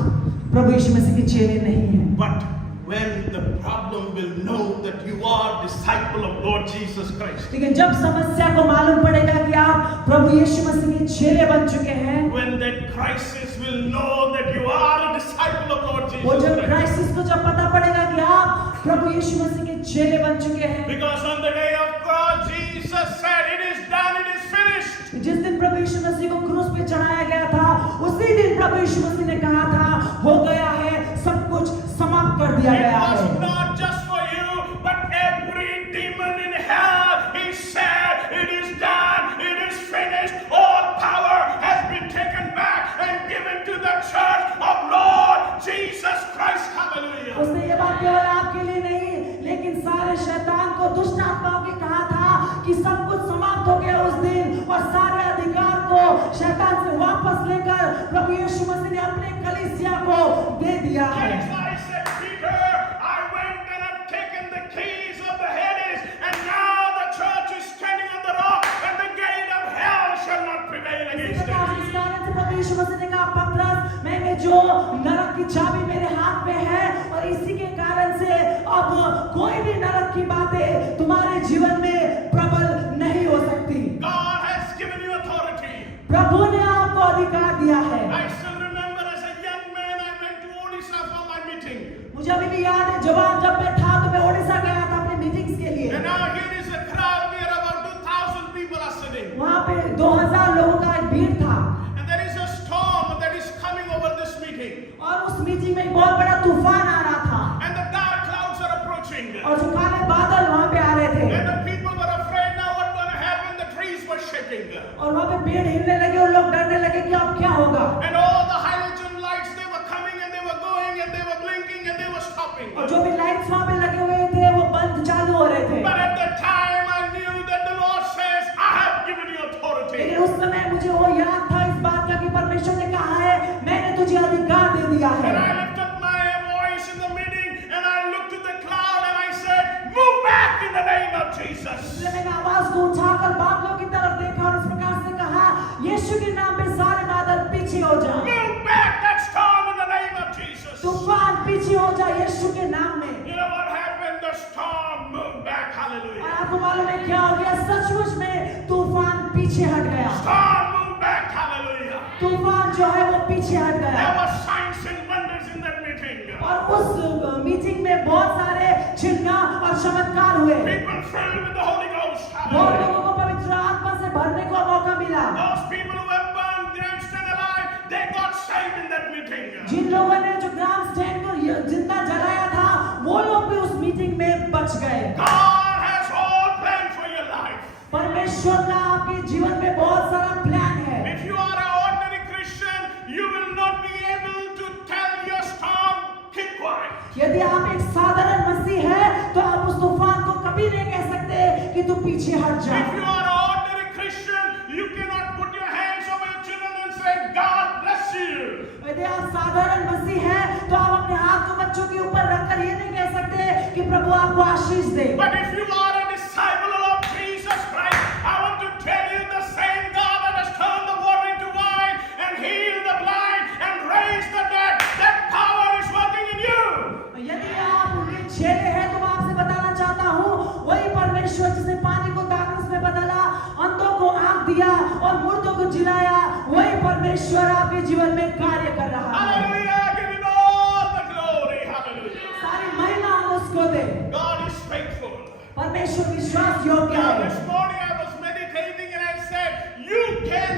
प्रभु यीशु मसीह के चेले नहीं हैं। But when the problem will know that you are disciple of Lord Jesus Christ, लेकिन जब समस्या को मालूम पड़ेगा कि आप प्रभु यीशु मसीह के चेले बन चुके हैं, when that crisis will know that you are a disciple of Lord वो Jesus जब Christ. क्राइसिस को जब पता पड़ेगा कि आप प्रभु यीशु मसीह के चेले बन चुके हैं, Because on the day of cross, Jesus said, it is done, it is finished. जिस दिन प्रभु यीशु मसीह को क्रूस पे चढ़ाया गया था, उसी दिन प्रभु यीशु मसीह ने कहा था, हो गया है, सब कुछ समाप्त कर दिया It गया was है। not just for you, but every demon in hell, he said, it is done, it is finished. All power has been taken back and given to the church of Lord Jesus Christ. Hallelujah. उसने ये बात केवल आपके लिए नहीं, लेकिन सारे शैतान को, दुष्ट आत्माओं को कहा था कि सब कुछ समाप्त हो गया उस दिन, और सारे अधिकार को शैतान से वापस लेकर प्रभु यीशु मसीह ने अपने कलीसिया को दे दिया है। That's why I said, Peter, I went and I've taken the keys of the Hades, and now the church is standing on the rock, and the gate of hell shall not prevail against इस कारण it. से प्रभु यीशु मसीह ने कहा, पतरस, मैंने जो नरक की चाबी मेरे हाथ में है, और इसी के कारण से अब कोई भी नरक की बातें तुम्हारे जीवन में प्रबल नहीं हो सकती। God has given you authority. प्रभु ने आपको अधिकार दिया है। I still remember as a young man, I went to Odisha for my meeting. मुझे अभी भी याद है, जवान जब मैं था तो मैं ओडिशा गया था अपने मीटिंग्स के लिए, And now here is a crowd, near about 2,000 people are sitting. पेड़ हिलने लगे और लोग डरने लगे कि अब क्या होगा। And all the halogen lights, they were coming and they were going and they were blinking and they were stopping. और जो भी लाइट्स वहां पे लगे हुए थे वो बंद चालू हो रहे थे। But at the time I knew that the Lord says, I have given you authority. लेकिन उस समय मुझे वो याद था इस बात का कि परमेश्वर ने कहा है मैंने तुझे अधिकार दे दिया है। And I lifted up my voice in the meeting and I looked to the cloud and I said, move back in the name of Jesus. इसलिए मैंने आवाज को उठाकर बादलों की तरफ देखा और इस प्रकार से कहा यीशु के नाम पे सारे बादल पीछे हो जाओ। Move back that storm in the name of Jesus. तूफान पीछे हो जा यीशु के नाम में। You know what happened? The storm moved back. और Hallelujah. आपको मालूम है क्या हो गया? सचमुच में तूफान पीछे हट गया। Storm moved back. Hallelujah. तूफान जो है वो पीछे हट गया। There were signs and wonders in that meeting. और उस मीटिंग में बहुत सारे चिन्ह और चमत्कार हुए। People filled with the Holy Ghost. बहुत Hallelujah. लोगों को पवित्र आत्मा से भरने का मौका मिला। Those people who were burned, damned, still alive, they got saved in that meeting. जिन लोगों ने जो ग्राम स्टैंड को जिंदा जलाया था वो लोग भी उस मीटिंग में बच गए। God has all planned for your life. परमेश्वर का आपके जीवन में बहुत सारा प्लान है। If you are an ordinary Christian, you will not be able to tell your storm, keep quiet. यदि आप एक साधारण मसीह है तो आप उस तूफान को कभी नहीं कह सकते कि तू पीछे हट जा। If you are an ordinary Christian, you cannot put your hands over your children and say, God bless you. यदि आप साधारण मसीह हैं तो आप अपने हाथ को बच्चों के ऊपर रखकर ये नहीं कह सकते कि प्रभु आपको आशीष दे। But if you are a disciple of Jesus Christ, I want to tell you the same God that has turned the water into wine and healed the blind and raised the dead, that power is working in you. यदि आप उनके चेले हैं तो मैं आपसे बताना चाहता हूँ वही परमेश्वर जिसने पानी को दाखरस में बदला, अंधों को आँख दिया और मुर्दों को जिलाया, वही परमेश्वर आपके जीवन में कार्य कर रहा है। Hallelujah, give him all the glory. Hallelujah. सारी महिमा हम उसको दे। God is faithful. परमेश्वर विश्वास योग्य Now है। this morning I was meditating and I said, you can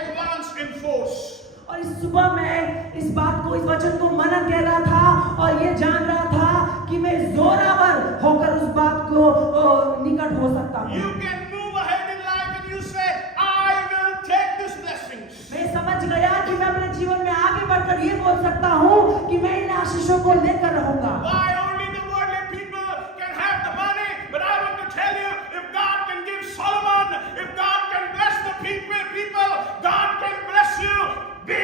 advance in force. और इस सुबह मैं इस बात को इस वचन को मनन कह रहा था और ये जान रहा था कि मैं जोरावर होकर उस बात को निकट हो सकता हूँ। You can move ahead in life and you say, I will take these blessings. मैं समझ गया कि मैं अपने जीवन में आगे बढ़कर ये बोल सकता हूँ कि मैं इन आशीषों को लेकर रहूंगा। Why only the worldly people can have the money? But I want to tell you, if God can give Solomon, if God can bless the people, God can bless you. Be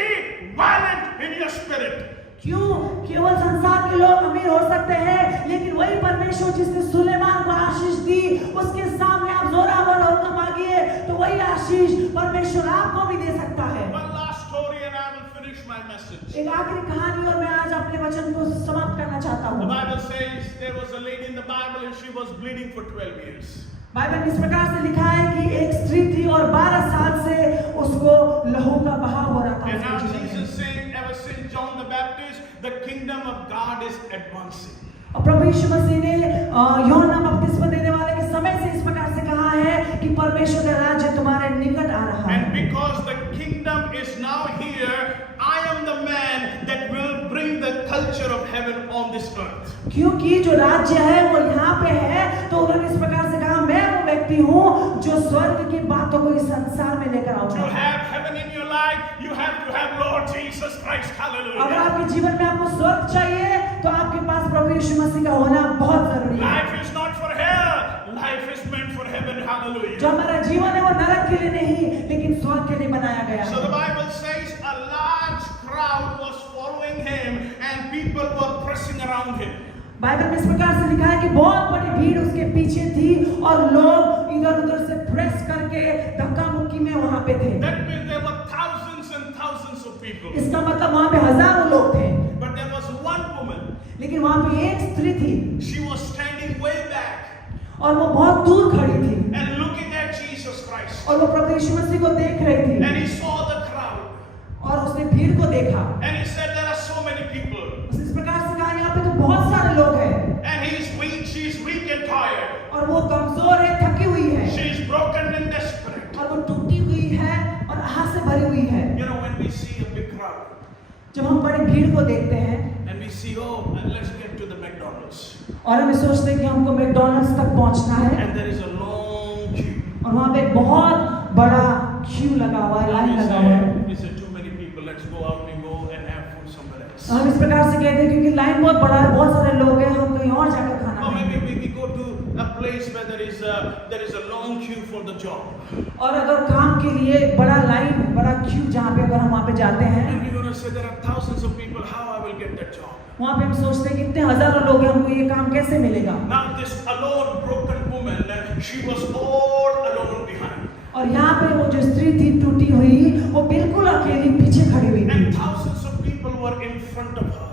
violent in your spirit. क्यों? केवल संसार के लोग अमीर हो सकते हैं लेकिन वही परमेश्वर जिसने सुलेमान को आशीष दी उसके सामने आप जोरावर होकर मांगिए तो वही आशीष परमेश्वर आपको भी दे सकता है। One last story and I will finish my message. एक आखिरी कहानी और मैं आज अपने वचन को समाप्त करना चाहता The हूँ। Bible says there was a lady in the Bible and she was bleeding for 12 years. Bible में इस प्रकार से लिखा है कि एक स्त्री थी और 12 साल से उसको लहू का बहाव हो रहा था। And now उसके जीवन में। Jesus saying, ever since John the Baptist, the kingdom of God is advancing. और प्रभु यीशु मसीह ने यूहन्ना बपतिस्मा देने वाले के समय से इस प्रकार से कहा है कि परमेश्वर का राज्य तुम्हारे निकट आ रहा है। And because the kingdom is now here, I am the man that will bring the culture of heaven on this earth. क्योंकि जो राज्य है वो यहाँ पे है तो उन्होंने इस प्रकार से कहा मैं वो व्यक्ति हूँ जो स्वर्ग की बातों को इस संसार में लेकर To आऊंगा। have heaven in your life, you have to have Lord Jesus Christ. अगर Hallelujah. आपके जीवन में आपको स्वर्ग चाहिए तो आपके पास प्रभु यीशु मसीह का होना बहुत जरूरी है। Life is not for hell. Life is meant for heaven. Hallelujah. जो हमारा जीवन है वो नरक के लिए नहीं लेकिन स्वर्ग के लिए बनाया गया So the है। Bible says a large crowd was following him and people were pressing around him. Bible में इस प्रकार से लिखा है कि बहुत बड़ी भीड़ उसके पीछे थी और लोग इधर उधर से प्रेस करके धक्का मुक्की में वहां पे थे। That means there were thousands and thousands of people. इसका मतलब वहां पे हजारों लोग थे But there was one woman. लेकिन वहां पे एक स्त्री थी She was standing way back और वो बहुत दूर खड़ी थी and looking at Jesus Christ. और वो प्रभु यीशु मसीह को देख रही थी And he saw the crowd. और उसने भीड़ को देखा। And he said, there are so many people. उसने इस प्रकार से कहा यहाँ पे तो बहुत सारे लोग हैं And he's weak, she's weak and tired. और वो कमजोर है, थकी हुई है She's broken and desperate. और वो टूटी हुई है और आह से भरी हुई है। You know, when we see a big crowd जब हम बड़ी भीड़ को देखते हैं and we see, oh, let's get to the McDonald's. और हम सोचते हैं कि हमको मैकडॉनल्ड्स तक पहुंचना है And there is a long queue. और वहां पे एक बहुत बड़ा क्यू लगा हुआ है, लाइन लगा हुआ है। He said, too many people, let's go out and go and have food somewhere else. हम इस प्रकार से कहते हैं क्योंकि लाइन बहुत बड़ा है, बहुत सारे लोग हैं, हम कहीं और जाकर खाना Or खाएंगे। maybe we go to a place where there is a long queue for the job. और अगर काम के लिए बड़ा लाइन, बड़ा क्यू जहाँ पे अगर हम वहाँ पे जाते हैं, And we're going to say, there are thousands of people, how I will get that job? वहाँ पे हम सोचते हैं कि इतने हजारों लोग हैं, हमको ये काम कैसे मिलेगा। Now this alone broken woman, she was all alone behind. और यहाँ पे वो जो स्त्री थी टूटी हुई, वो बिल्कुल अकेली पीछे खड़ी हुई थी। And thousands of people were in front of her.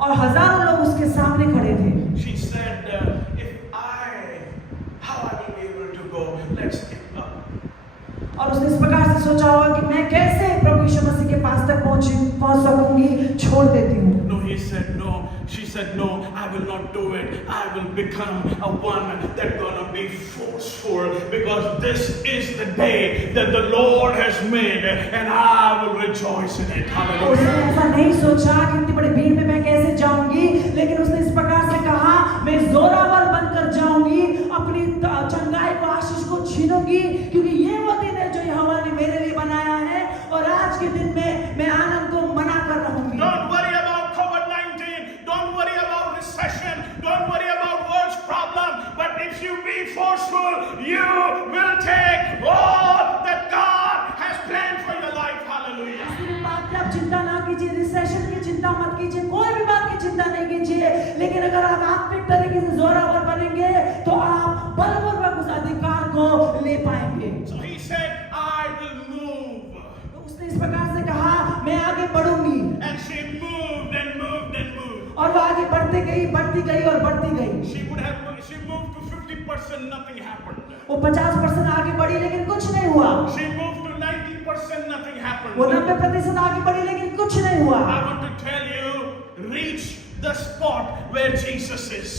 और हजारों लोग उसके सामने खड़े थे। She said, how I will be able to go? Let's give up. और उसने इस प्रकार से सोचा होगा कि मैं कैसे प्रभु यीशु मसीह के पास तक पहुंच सकूंगी, छोड़ देती हूँ। No, he said no. She said no. I will not do it. I will become a one that's gonna be forceful because this is the day that the Lord has made, and I will rejoice in it. उसने Hallelujah. ऐसा नहीं सोचा कि इतनी बड़ी भीड़ में मैं कैसे जाऊंगी, लेकिन उसने इस प्रकार से कहा, मैं जोरावर बनकर जाऊंगी, अपनी चंगाई को, आशीष को छीनूंगी, क्योंकि ये वो दिन है जो यहोवा ने मेरे लिए बनाया है, और आज के दिन में मैं आनंद को मना कर रहूंगी। Don't worry about COVID-19. Don't worry about recession. Don't worry about world's problem. But if you be forceful, you will take all that God has planned for your life. Hallelujah. किसी भी बात की आप चिंता ना कीजिए, रिसेशन की चिंता मत कीजिए, कोई भी बात की चिंता नहीं कीजिए, लेकिन अगर आप आत्मिक तरीके से जोरावर बनेंगे तो आप बलपूर्वक उस अधिकार को ले पाएंगे। So he said, I will move. तो उसने इस प्रकार से कहा, मैं आगे बढ़ूंगी, And she moved and moved and moved. और वो आगे बढ़ती गई और बढ़ती गई। She moved to 50%, nothing happened. वो 50% आगे बढ़ी, लेकिन कुछ नहीं हुआ। She moved to 90%, nothing happened. वो 90% आगे बढ़ी, लेकिन कुछ नहीं हुआ। I want to tell you, reach the spot where Jesus is.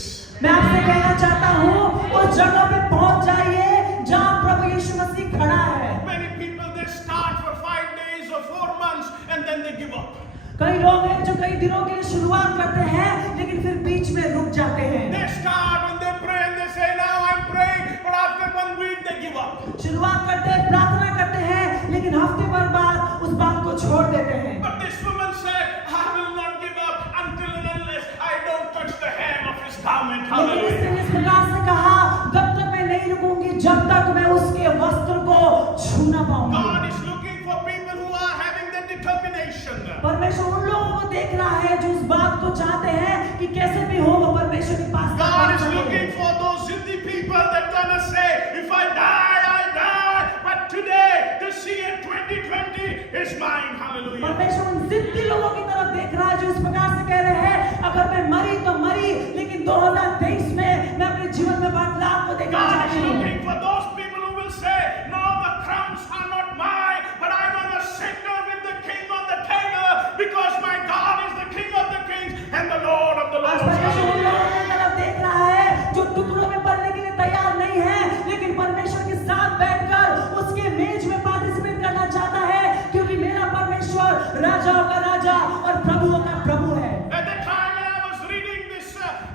मैं आपसे कहना चाहता हूँ, उस जगह पे पहुंच जाइए जहाँ प्रभु यीशु मसीह खड़ा है। Many people, they start for 5 days or 4 months and then they give up. कई लोग हैं जो कई दिनों के लिए शुरुआत करते हैं, लेकिन फिर बीच में रुक जाते हैं। They start and they pray and they say, now I'm praying, but after 1 week they give up. शुरुआत करते हैं, प्रार्थना करते हैं, लेकिन हफ्ते भर बाद उस बात को छोड़ देते हैं। But this woman said, I will not give up until and unless I don't touch the hem of his garment. लेकिन Hallelujah. इसने इस प्रकार से कहा, जब तक मैं नहीं रुकूंगी, जब तक मैं उसके वस्त्र को छू ना पाऊंगी। God is looking for people who are having that determination. परमेश्वर उन लोगों को देख रहा है जो इस बात को चाहते हैं कि कैसे भी हो वो परमेश्वर के पास God is looking for those Ziddi people that gonna say, if I die, I die. But today, to see it 2020 is mine. Hallelujah. परमेश्वर उन जिद्दी लोगों की तरफ देख रहा है जो इस प्रकार से कह रहे हैं, अगर मैं मरी तो मरी, लेकिन 2023 में मैं अपने जीवन में बदलाव को देखना God चाहती is हूँ। looking for those people who will say, no, the crumbs are not mine, but I'm gonna sit down with the king on the table because my God is the king of the kings and the Lord of the आज lords. परमेश्वर उन लोगों की तरफ देख रहा है जो टुकड़ों में पड़ने के लिए तैयार नहीं है, लेकिन परमेश्वर के साथ बैठकर उसके मेज में पार्टिसिपेट करना चाहता है, क्योंकि मेरा परमेश्वर राजाओं का राजा और प्रभुओं का प्रभु है। At the time when I was reading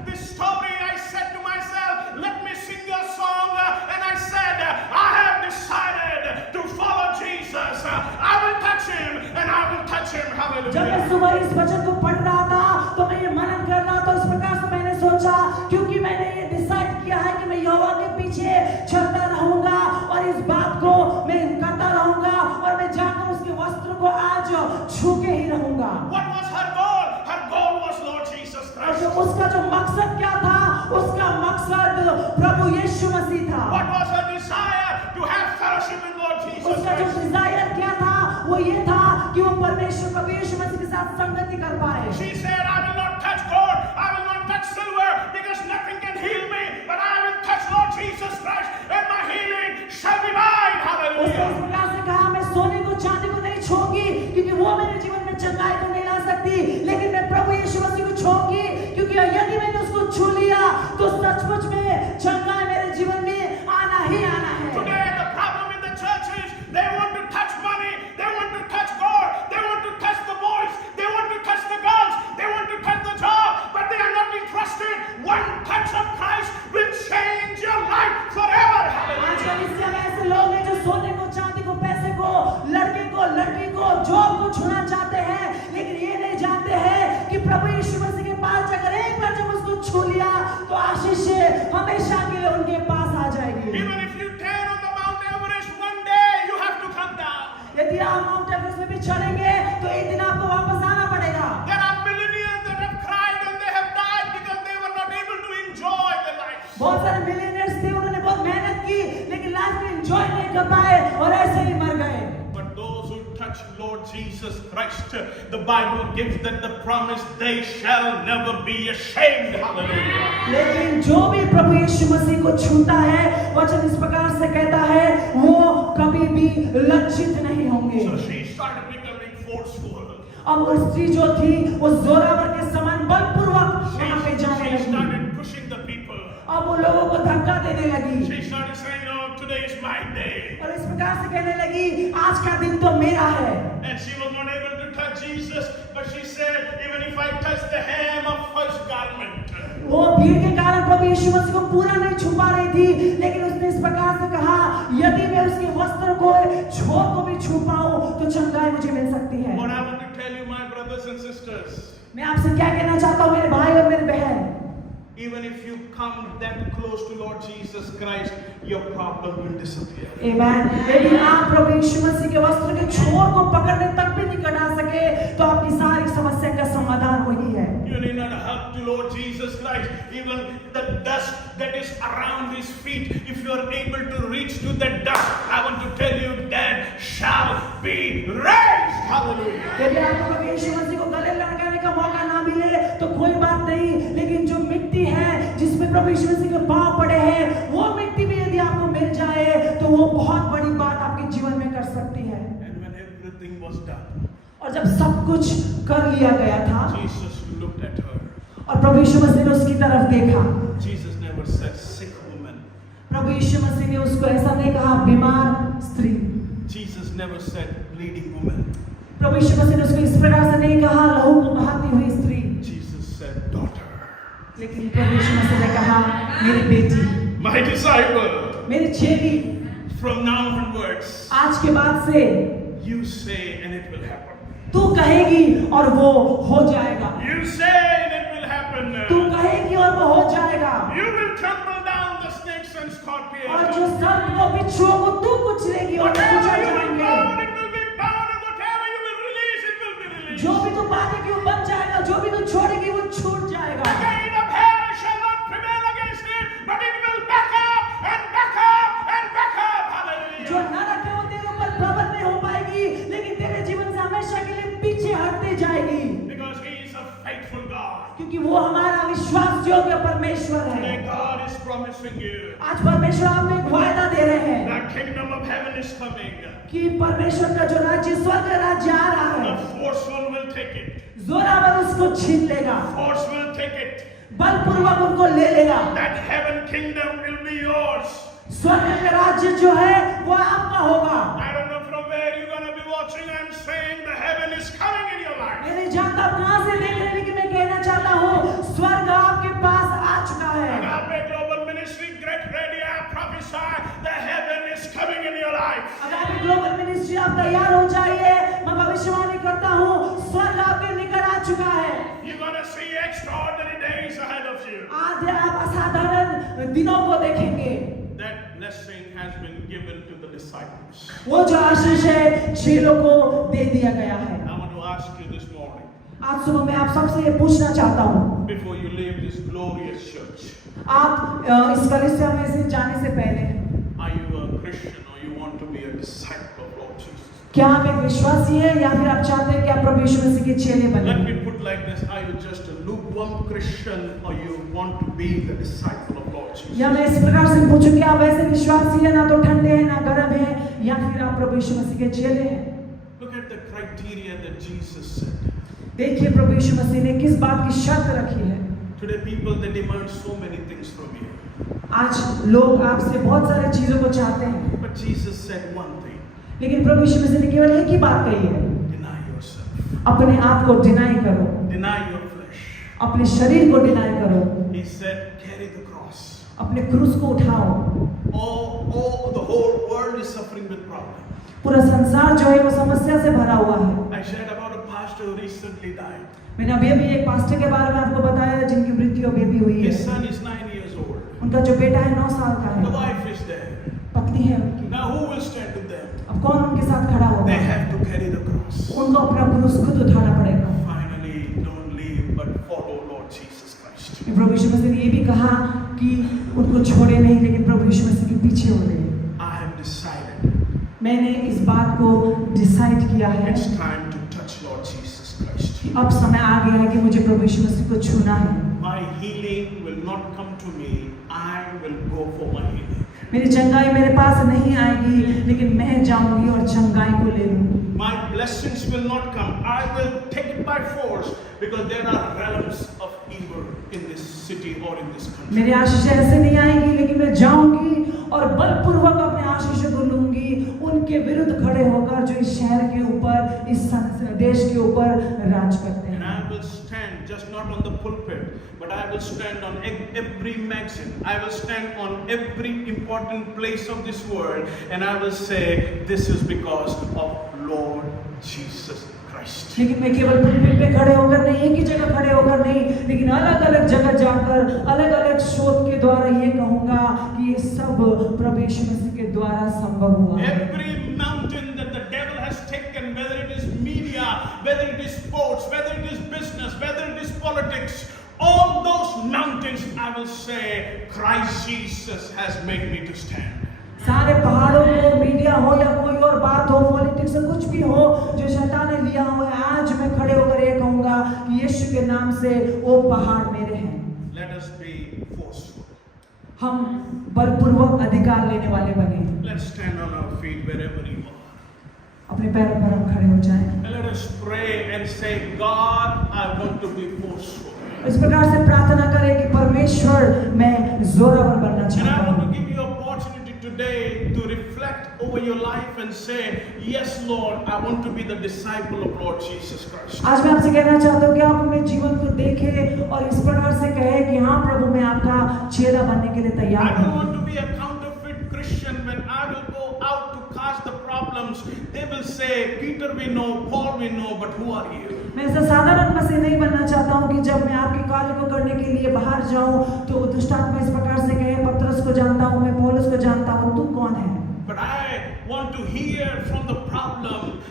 this story, I said to myself, let me sing a song, and I said, I have decided to follow Jesus. I will touch him, and I will touch him. जब Hallelujah. मैं सुबह इस वचन को पढ़ रहा था तो मैं ये मनन कर रहा था, इस प्रकार से मैंने सोचा, क्योंकि मैंने ये डिसाइड किया है कि मैं यहोवा के पीछे चलता रहूंगा और इस बात को मैं करता रहूंगा और मैं जाकर उसके वस्त्र को आज छू के ही रहूंगा। What was her goal? Her goal was Lord Jesus और Christ. जो उसका जो मकसद क्या था, उसका मकसद प्रभु यीशु मसीह था। What was her desire? To have fellowship with Lord Jesus उसका जो Christ. डिजायर क्या था, वो ये था कि वो परमेश्वर प्रभु यीशु मसीह के साथ संगति कर पाए। She said, I will not touch gold, I will not touch silver, because nothing can heal me, but I will touch Lord Jesus Christ, and my healing shall be mine. उसने इस Hallelujah. प्रकार से कहा, मैं सोने को चांदी को नहीं छोड़ूंगी, क्योंकि वो मेरे जीवन में चंगाई तो नहीं ला सकती, लेकिन मैं प्रभु यीशु मसीह को छोड़ूंगी, क्योंकि यदि मैंने उसको छू लिया तो सचमुच में चंगाई मेरे जीवन में आना ही आना है। Today the problem in the church is they want to touch money, they want to touch God, they want to touch the boys, they want to touch the girls, they want to touch the job, but they are not interested. One touch of Christ will change your life forever. Hallelujah. आजकल इससे ऐसे लोग हैं जो सोने को चांदी को पैसे को छूना चाहते हैं, लेकिन ये नहीं जानते हैं कि प्रभु यीशु मसीह के पास अगर एक बार जब उसको छू लिया तो आशीष हमेशा के लिए उनके पास आ जाएगी। Even if you turn on the Mount Everest one day, you have to come down. यदि आप माउंट एवरेस्ट में भी चढ़ेंगे तो एक दिन आपको वापस आना पड़ेगा। There are millennials that have cried and they have died because they were not able to enjoy their lives. बहुत सारे मिलियनेयर्स थे, उन्होंने बहुत मेहनत की लेकिन लाइफ में एंजॉय नहीं कर पाए और ऐसे ही मर गए। But those who touch Lord Jesus Christ, the Bible gives that the promise they shall never be ashamed. Hallelujah. लेकिन जो भी प्रभु यीशु मसीह को छूता है, वचन इस प्रकार से कहता है, वो कभी भी लज्जित नहीं होंगे। So she started becoming forceful. अब वो स्त्री जो थी वो जोरावर के समान बलपूर्वक यहाँ पे जाने She लगी। started pushing the people. अब वो लोगों को धक्का देने लगी She started saying, "Oh, today is my day." और इस प्रकार से कहने लगी, आज का दिन तो मेरा है। And she was not able to touch Jesus, but she said, "Even if I touch the hem of his garment." वो भीड़ के कारण प्रभु यीशु मसीह को पूरा नहीं छुपा रही थी, लेकिन उसने इस प्रकार से कहा, यदि मैं उसके वस्त्र को छोर को भी छू पाऊं तो चंगाई मुझे मिल सकती है। What I want to tell you, my brothers and sisters, मैं आपसे क्या कहना चाहता हूँ मेरे भाई और मेरी बहन, even if you come that close to Lord Jesus Christ, your problem will disappear. आमीन। यदि आप प्रभु यीशु मसीह के वस्त्र के छोर को पकड़ने तक भी निकट आ सके तो आपकी सारी समस्या का समाधान वही है। You need not hug to Lord Jesus Christ. Even the dust that is around his feet, if you are able to reach to that dust, I want to tell you that shall be raised. Hallelujah. यदि आपको प्रभु यीशु मसीह को गले लगाने का मौका ना मिले तो कोई बात नहीं, लेकिन जो मिट्टी है जिसमें प्रभु यीशु मसीह के पांव पड़े हैं, वो मिट्टी भी यदि आपको मिल जाए तो वो बहुत बड़ी बात आपके जीवन में कर सकती है। And when everything was done, और जब सब कुछ कर लिया गया था Jesus looked at her. और प्रभु यीशु मसीह ने उसकी तरफ देखा, Jesus never said, "Sick woman." प्रभु यीशु मसीह ने उसको ऐसा नहीं कहा बीमार स्त्री, Jesus never said, "Bleeding woman." प्रभु यीशु मसीह ने उसको इस प्रकार से नहीं कहा लहू को बहाती हुई स्त्री, Jesus said, "Daughter." लेकिन प्रभु यीशु मसीह ने कहा मेरी बेटी, My disciple. मेरी चेली, From now onwards, आज के बाद से you say and it will happen. तू कहेगी और वो हो जाएगा, You say and it will happen. तू कहेगी और वो हो जाएगा। You will trample down the snakes and और scorpions. जो सर्प को बिच्छुओं को तू कुचलेगी और वो Whatever कुचल you will जाएंगे। bound, it will be bound, and whatever you will release, it will be released. जो भी तू बांधेगी वो बन जाएगा, जो भी तू छोड़ेगी वो छूट जाएगा। The gate of hell shall not prevail against it, but it will back up and back up and back up. जो Hallelujah. नरक है वो तेरे ऊपर प्रबल नहीं हो पाएगी, लेकिन तेरे जीवन से हमेशा के लिए पीछे हटती जाएगी, Because he is a faithful God. क्योंकि वो हमारा विश्वास योग्य परमेश्वर है। Today God is promising you आज परमेश्वर आपको एक वायदा दे रहे हैं the kingdom of heaven is coming. कि परमेश्वर का जो राज्य स्वर्ग राज्य आ रहा The है, forceful will take it. Zorawar उसको छीन लेगा, Force will take it. बलपूर्वक उनको ले लेगा। That heaven kingdom will be yours. स्वर्ग का राज्य जो है वो आपका होगा। I don't know from where you're going to be watching. I'm saying the heaven is coming in your life. मैं नहीं जानता आप कहाँ से देख रहे हैं, लेकिन मैं कहना चाहता हूँ स्वर्ग आपके पास आ चुका है। Agape Global Ministry, get ready. I prophesy the heaven is coming in your life. Agape global ministry आप तैयार हो जाइए, मैं भविष्यवाणी करता हूँ स्वर्ग आपके निकट आ चुका है। You're going to see extraordinary days ahead of you. आज आप असाधारण दिनों को देखेंगे। That blessing has been given to the disciples. वो जो आशीष है चेलों को दे दिया गया है। I want to ask you this morning, आज सुबह मैं आप सबसे ये पूछना चाहता हूँ, before you leave this glorious church, आप इस कलीसिया में से जाने से पहले are you a Christian or you want to be a disciple of Lord Jesus? क्या आप एक विश्वासी हैं या फिर आप चाहते हैं कि आप प्रभु यीशु मसीह के चेले बने? Let me put like this, are you just a lukewarm Christian or you want to be the disciple of Lord Jesus? या मैं इस प्रकार से पूछूं कि आप ऐसे विश्वासी हैं, ना तो ठंडे हैं ना गर्म हैं, या फिर आप प्रभु यीशु मसीह के चेले हैं? Look at the criteria that Jesus said. देखिए प्रभु यीशु मसीह ने किस बात की शर्त रखी है। Today people, they demand so many things from you. आज लोग आपसे बहुत सारी चीजों को चाहते हैं, But Jesus said one thing, लेकिन प्रभु यीशु मसीह ने केवल एक ही बात कही है, deny yourself. अपने आप को डिनाई करो, Deny your flesh. अपने शरीर को डिनाई करो, He said, carry the cross. अपने क्रूस को उठाओ। The whole world is suffering with problems. पूरा संसार जो है वो समस्या से भरा हुआ है। I said about a pastor who recently died. मैंने अभी एक पास्टर के बारे में आपको बताया जिनकी मृत्यु अभी हुई है। His son is 9 years old. उनका जो बेटा है 9 साल का The है, wife is there. पत्नी है उनकी। Now who will stand with them? अब कौन उनके साथ खड़ा होगा? They have to carry the cross. उनको अपना क्रूस खुद उठाना पड़ेगा। Finally, don't leave but follow Lord Jesus Christ. प्रभु यीशु मसीह ने ये भी कहा कि उनको छोड़े नहीं, लेकिन प्रभु यीशु मसीह के पीछे हो रहे। I have decided मैंने इस बात को डिसाइड किया है it's time to touch Lord Jesus Christ. कि अब समय आ गया है कि मुझे प्रभु यीशु मसीह को छूना है। My healing will not come to me. I will go for my healing. मेरी चंगाई मेरे पास नहीं आएगी, लेकिन मैं जाऊंगी और चंगाई को ले लूंगी। My blessings will not come. I will take it by force because there are realms of evil in this city or in this country. मेरी आशीष ऐसे नहीं आएगी, लेकिन मैं जाऊंगी और बलपूर्वक अपने आशीष को लूंगी, उनके विरुद्ध खड़े होकर जो इस शहर के ऊपर, इस देश के ऊपर राज करते हैं। And I will stand just not on the pulpit, but I will stand on every magazine. I will stand on every important place of this world, and I will say, this is because of Lord Jesus Christ. लेकिन मैं केवल pulpit पे खड़े होकर नहीं, एक ही जगह खड़े होकर नहीं, लेकिन अलग अलग जगह जाकर अलग अलग शोध के द्वारा ये कहूंगा कि ये सब प्रभु यीशु मसीह के द्वारा संभव हुआ। Every mountain that the devil has taken, whether it is media, whether it is sports, whether it is business, whether it is politics, all those mountains, I will say, Christ Jesus has made me to stand. सारे पहाड़ों को, media हो या कोई और बात हो, politics हो, कुछ भी हो जो शैतान ने लिया हो, आज मैं खड़े होकर ये कहूंगा कि यीशु के नाम से वो पहाड़ मेरे हैं। Let us be forceful. हम बलपूर्वक अधिकार लेने वाले बने। Let's stand on our feet wherever you are. अपने पैरों पर हम खड़े हो जाएं। And let us pray and say, God, I want to be forceful. इस प्रकार से प्रार्थना करें कि परमेश्वर मैं जोरावर बनना And चाहता I want हूँ। to give you opportunity today to reflect over your life and say, yes, Lord, I want to be the disciple of Lord Jesus Christ. आज मैं आपसे कहना चाहता हूँ कि आप अपने जीवन को देखें और इस प्रकार से कहें कि हाँ प्रभु, मैं आपका चेला बनने के लिए I तैयार don't हूँ। want to be a counterfeit Christian. When I will go out to cast the problems, they will say, Peter we know, Paul we know, but who are you? मैं ऐसा साधारण मसीह नहीं बनना चाहता हूँ कि जब मैं आपके कार्य को करने के लिए बाहर जाऊँ तो दुष्ट आत्मा इस प्रकार से कहे, पतरस को जानता हूँ मैं, पौलुस को जानता हूँ, तू कौन है? But I want to hear from the problem,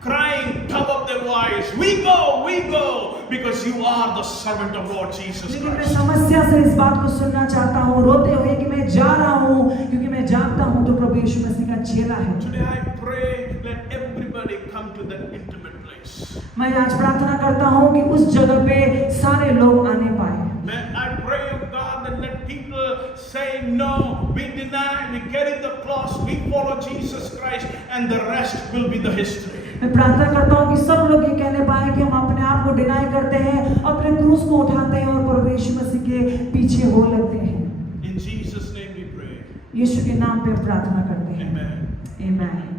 crying top of their voice, we go, because you are the servant of Lord Jesus लेकिन मैं Christ. समस्या से इस बात को सुनना चाहता हूँ, रोते हुए कि मैं जा रहा हूँ, क्योंकि मैं जानता हूँ तो प्रभु यीशु मसीह का चेला है। Today I pray, let everybody come to that intimate place. मैं आज प्रार्थना करता हूँ कि उस जगह पे सारे लोग आने पाए। I pray, oh God, that let people say, no, we deny, we carry the cross, we follow Jesus Christ, and the rest will be the history. मैं प्रार्थना करता हूँ कि सब लोग ये कहने पाए कि हम अपने आप को डिनाई करते हैं, अपने क्रूस को उठाते हैं और प्रभु यीशु मसीह के पीछे हो लगते हैं। In Jesus' name we pray. यीशु के नाम पे प्रार्थना करते हैं। Amen. आमीन।